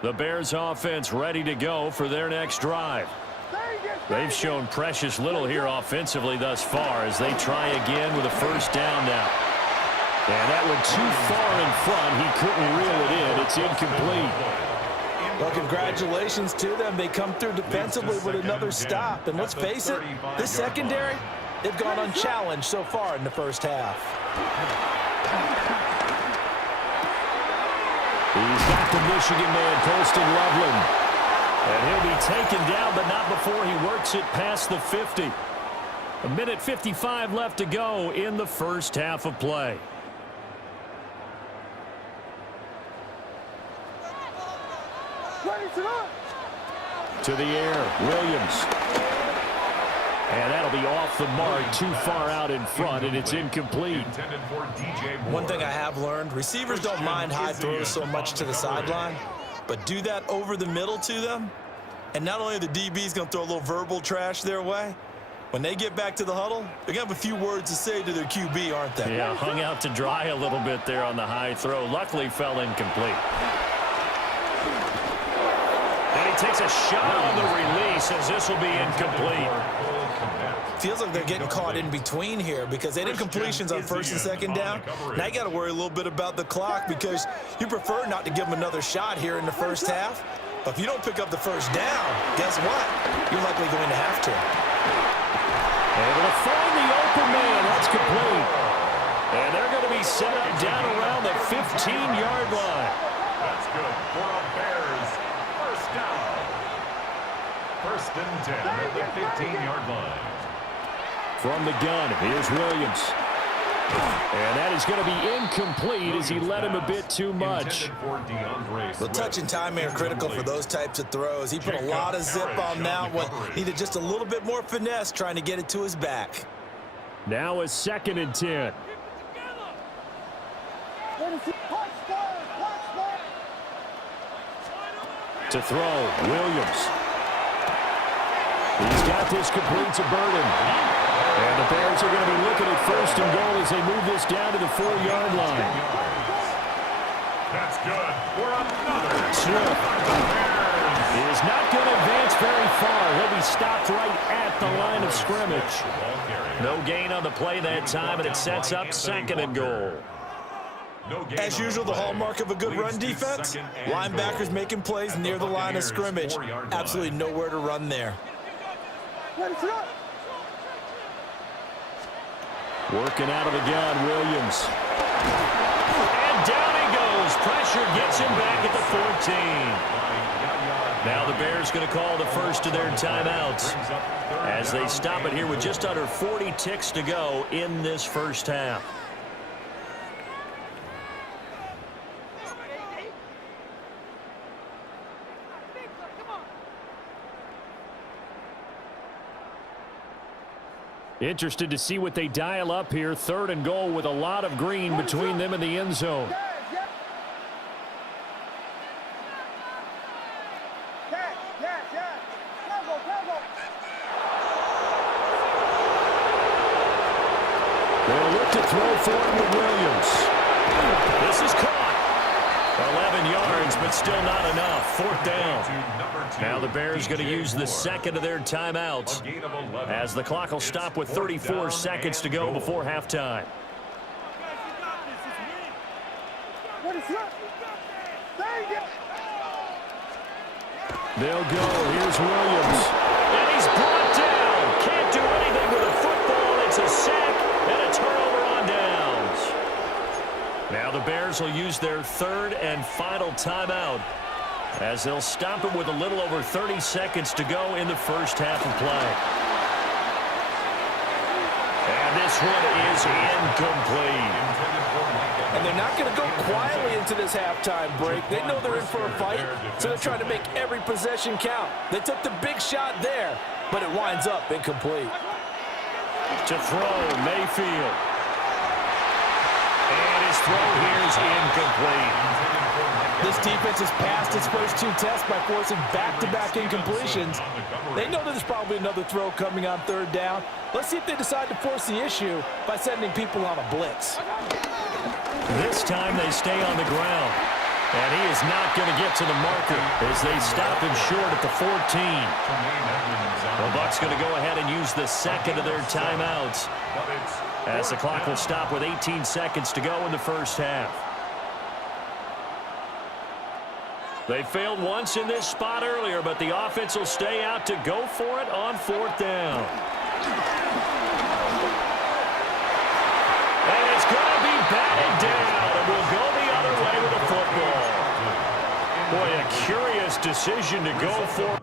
The Bears offense ready to go for their next drive. They've shown precious little here offensively thus far as they try again with a first down now. And that went too far in front. He couldn't reel it in. It's incomplete. Well, congratulations to them. They come through defensively with another stop. And let's face it, this secondary, they've gone unchallenged so far in the first half. He's got the Michigan man, Colston Loveland. And he'll be taken down, but not before he works it past the 50. 1:55 left to go in the first half of play. To the air, Williams. And that'll be off the mark, too far out in front, and it's incomplete. One thing I have learned, receivers don't mind high throws so much to the sideline, but do that over the middle to them, and not only are the DBs going to throw a little verbal trash their way, when they get back to the huddle, they're going to have a few words to say to their QB, aren't they? Yeah, hung out to dry a little bit there on the high throw. Luckily fell incomplete. And he takes a shot on the release as this will be incomplete. Feels like they're getting caught in between here because they did completions on 1st and 2nd down. Now you got to worry a little bit about the clock because you prefer not to give them another shot here in the first half. But if you don't pick up the first down, guess what? You're likely going to have to. Able to find the open man. That's complete. And they're going to be set up down around the 15-yard line. That's good for a Bears first down. 1st and 10 at the 15-yard line. From the gun, here's Williams. And that is going to be incomplete as he led him a bit too much. The touch and timing are critical for those types of throws. He put a lot of zip on that one. Needed just a little bit more finesse trying to get it to his back. Now a 2nd and 10. To throw, Williams. He's got this complete to Burden. And the Bears are going to be looking at 1st and goal as they move this down to the 4-yard line. That's good for another. Swift is not going to advance very far. He'll be stopped right at the line of scrimmage. No gain on the play that time, and it sets up 2nd and goal. No gain As on usual, the play. hallmark of a good run Leads to defense, second and linebackers goal. making plays At near the line of Buccaneers' scrimmage. 4-yard line. Absolutely nowhere to run there. Working out of the gun, Williams. And down he goes. Pressure gets him back at the 14. Now the Bears going to call the first of their timeouts as they stop it here with just under 40 ticks to go in this first half. Interested to see what they dial up here. 3rd and goal with a lot of green between them and the end zone. They'll look to throw forward with Williams. This is caught. 11 yards, but still not enough. 4th down. Now the Bears going to use the second of their timeouts as the clock will stop with 34 seconds to go before halftime. They'll go. Here's Williams. And he's brought down. Can't do anything with a football. It's a sack and a turnover on downs. Now the Bears will use their 3rd and final timeout as they'll stop it with a little over 30 seconds to go in the first half of play. And this one is incomplete. And they're not going to go quietly into this halftime break. They know they're in for a fight, so they're trying to make every possession count. They took the big shot there, but it winds up incomplete. To throw, Mayfield. And his throw here is incomplete. This defense has passed its first 2 tests by forcing back-to-back incompletions. They know that there's probably another throw coming on 3rd down. Let's see if they decide to force the issue by sending people on a blitz. This time they stay on the ground. And he is not going to get to the marker as they stop him short at the 14. The Bucs going to go ahead and use the second of their timeouts as the clock will stop with 18 seconds to go in the first half. They failed once in this spot earlier, but the offense will stay out to go for it on 4th down. And it's going to be batted down, and we'll go the other way with the football. Boy, a curious decision to go for.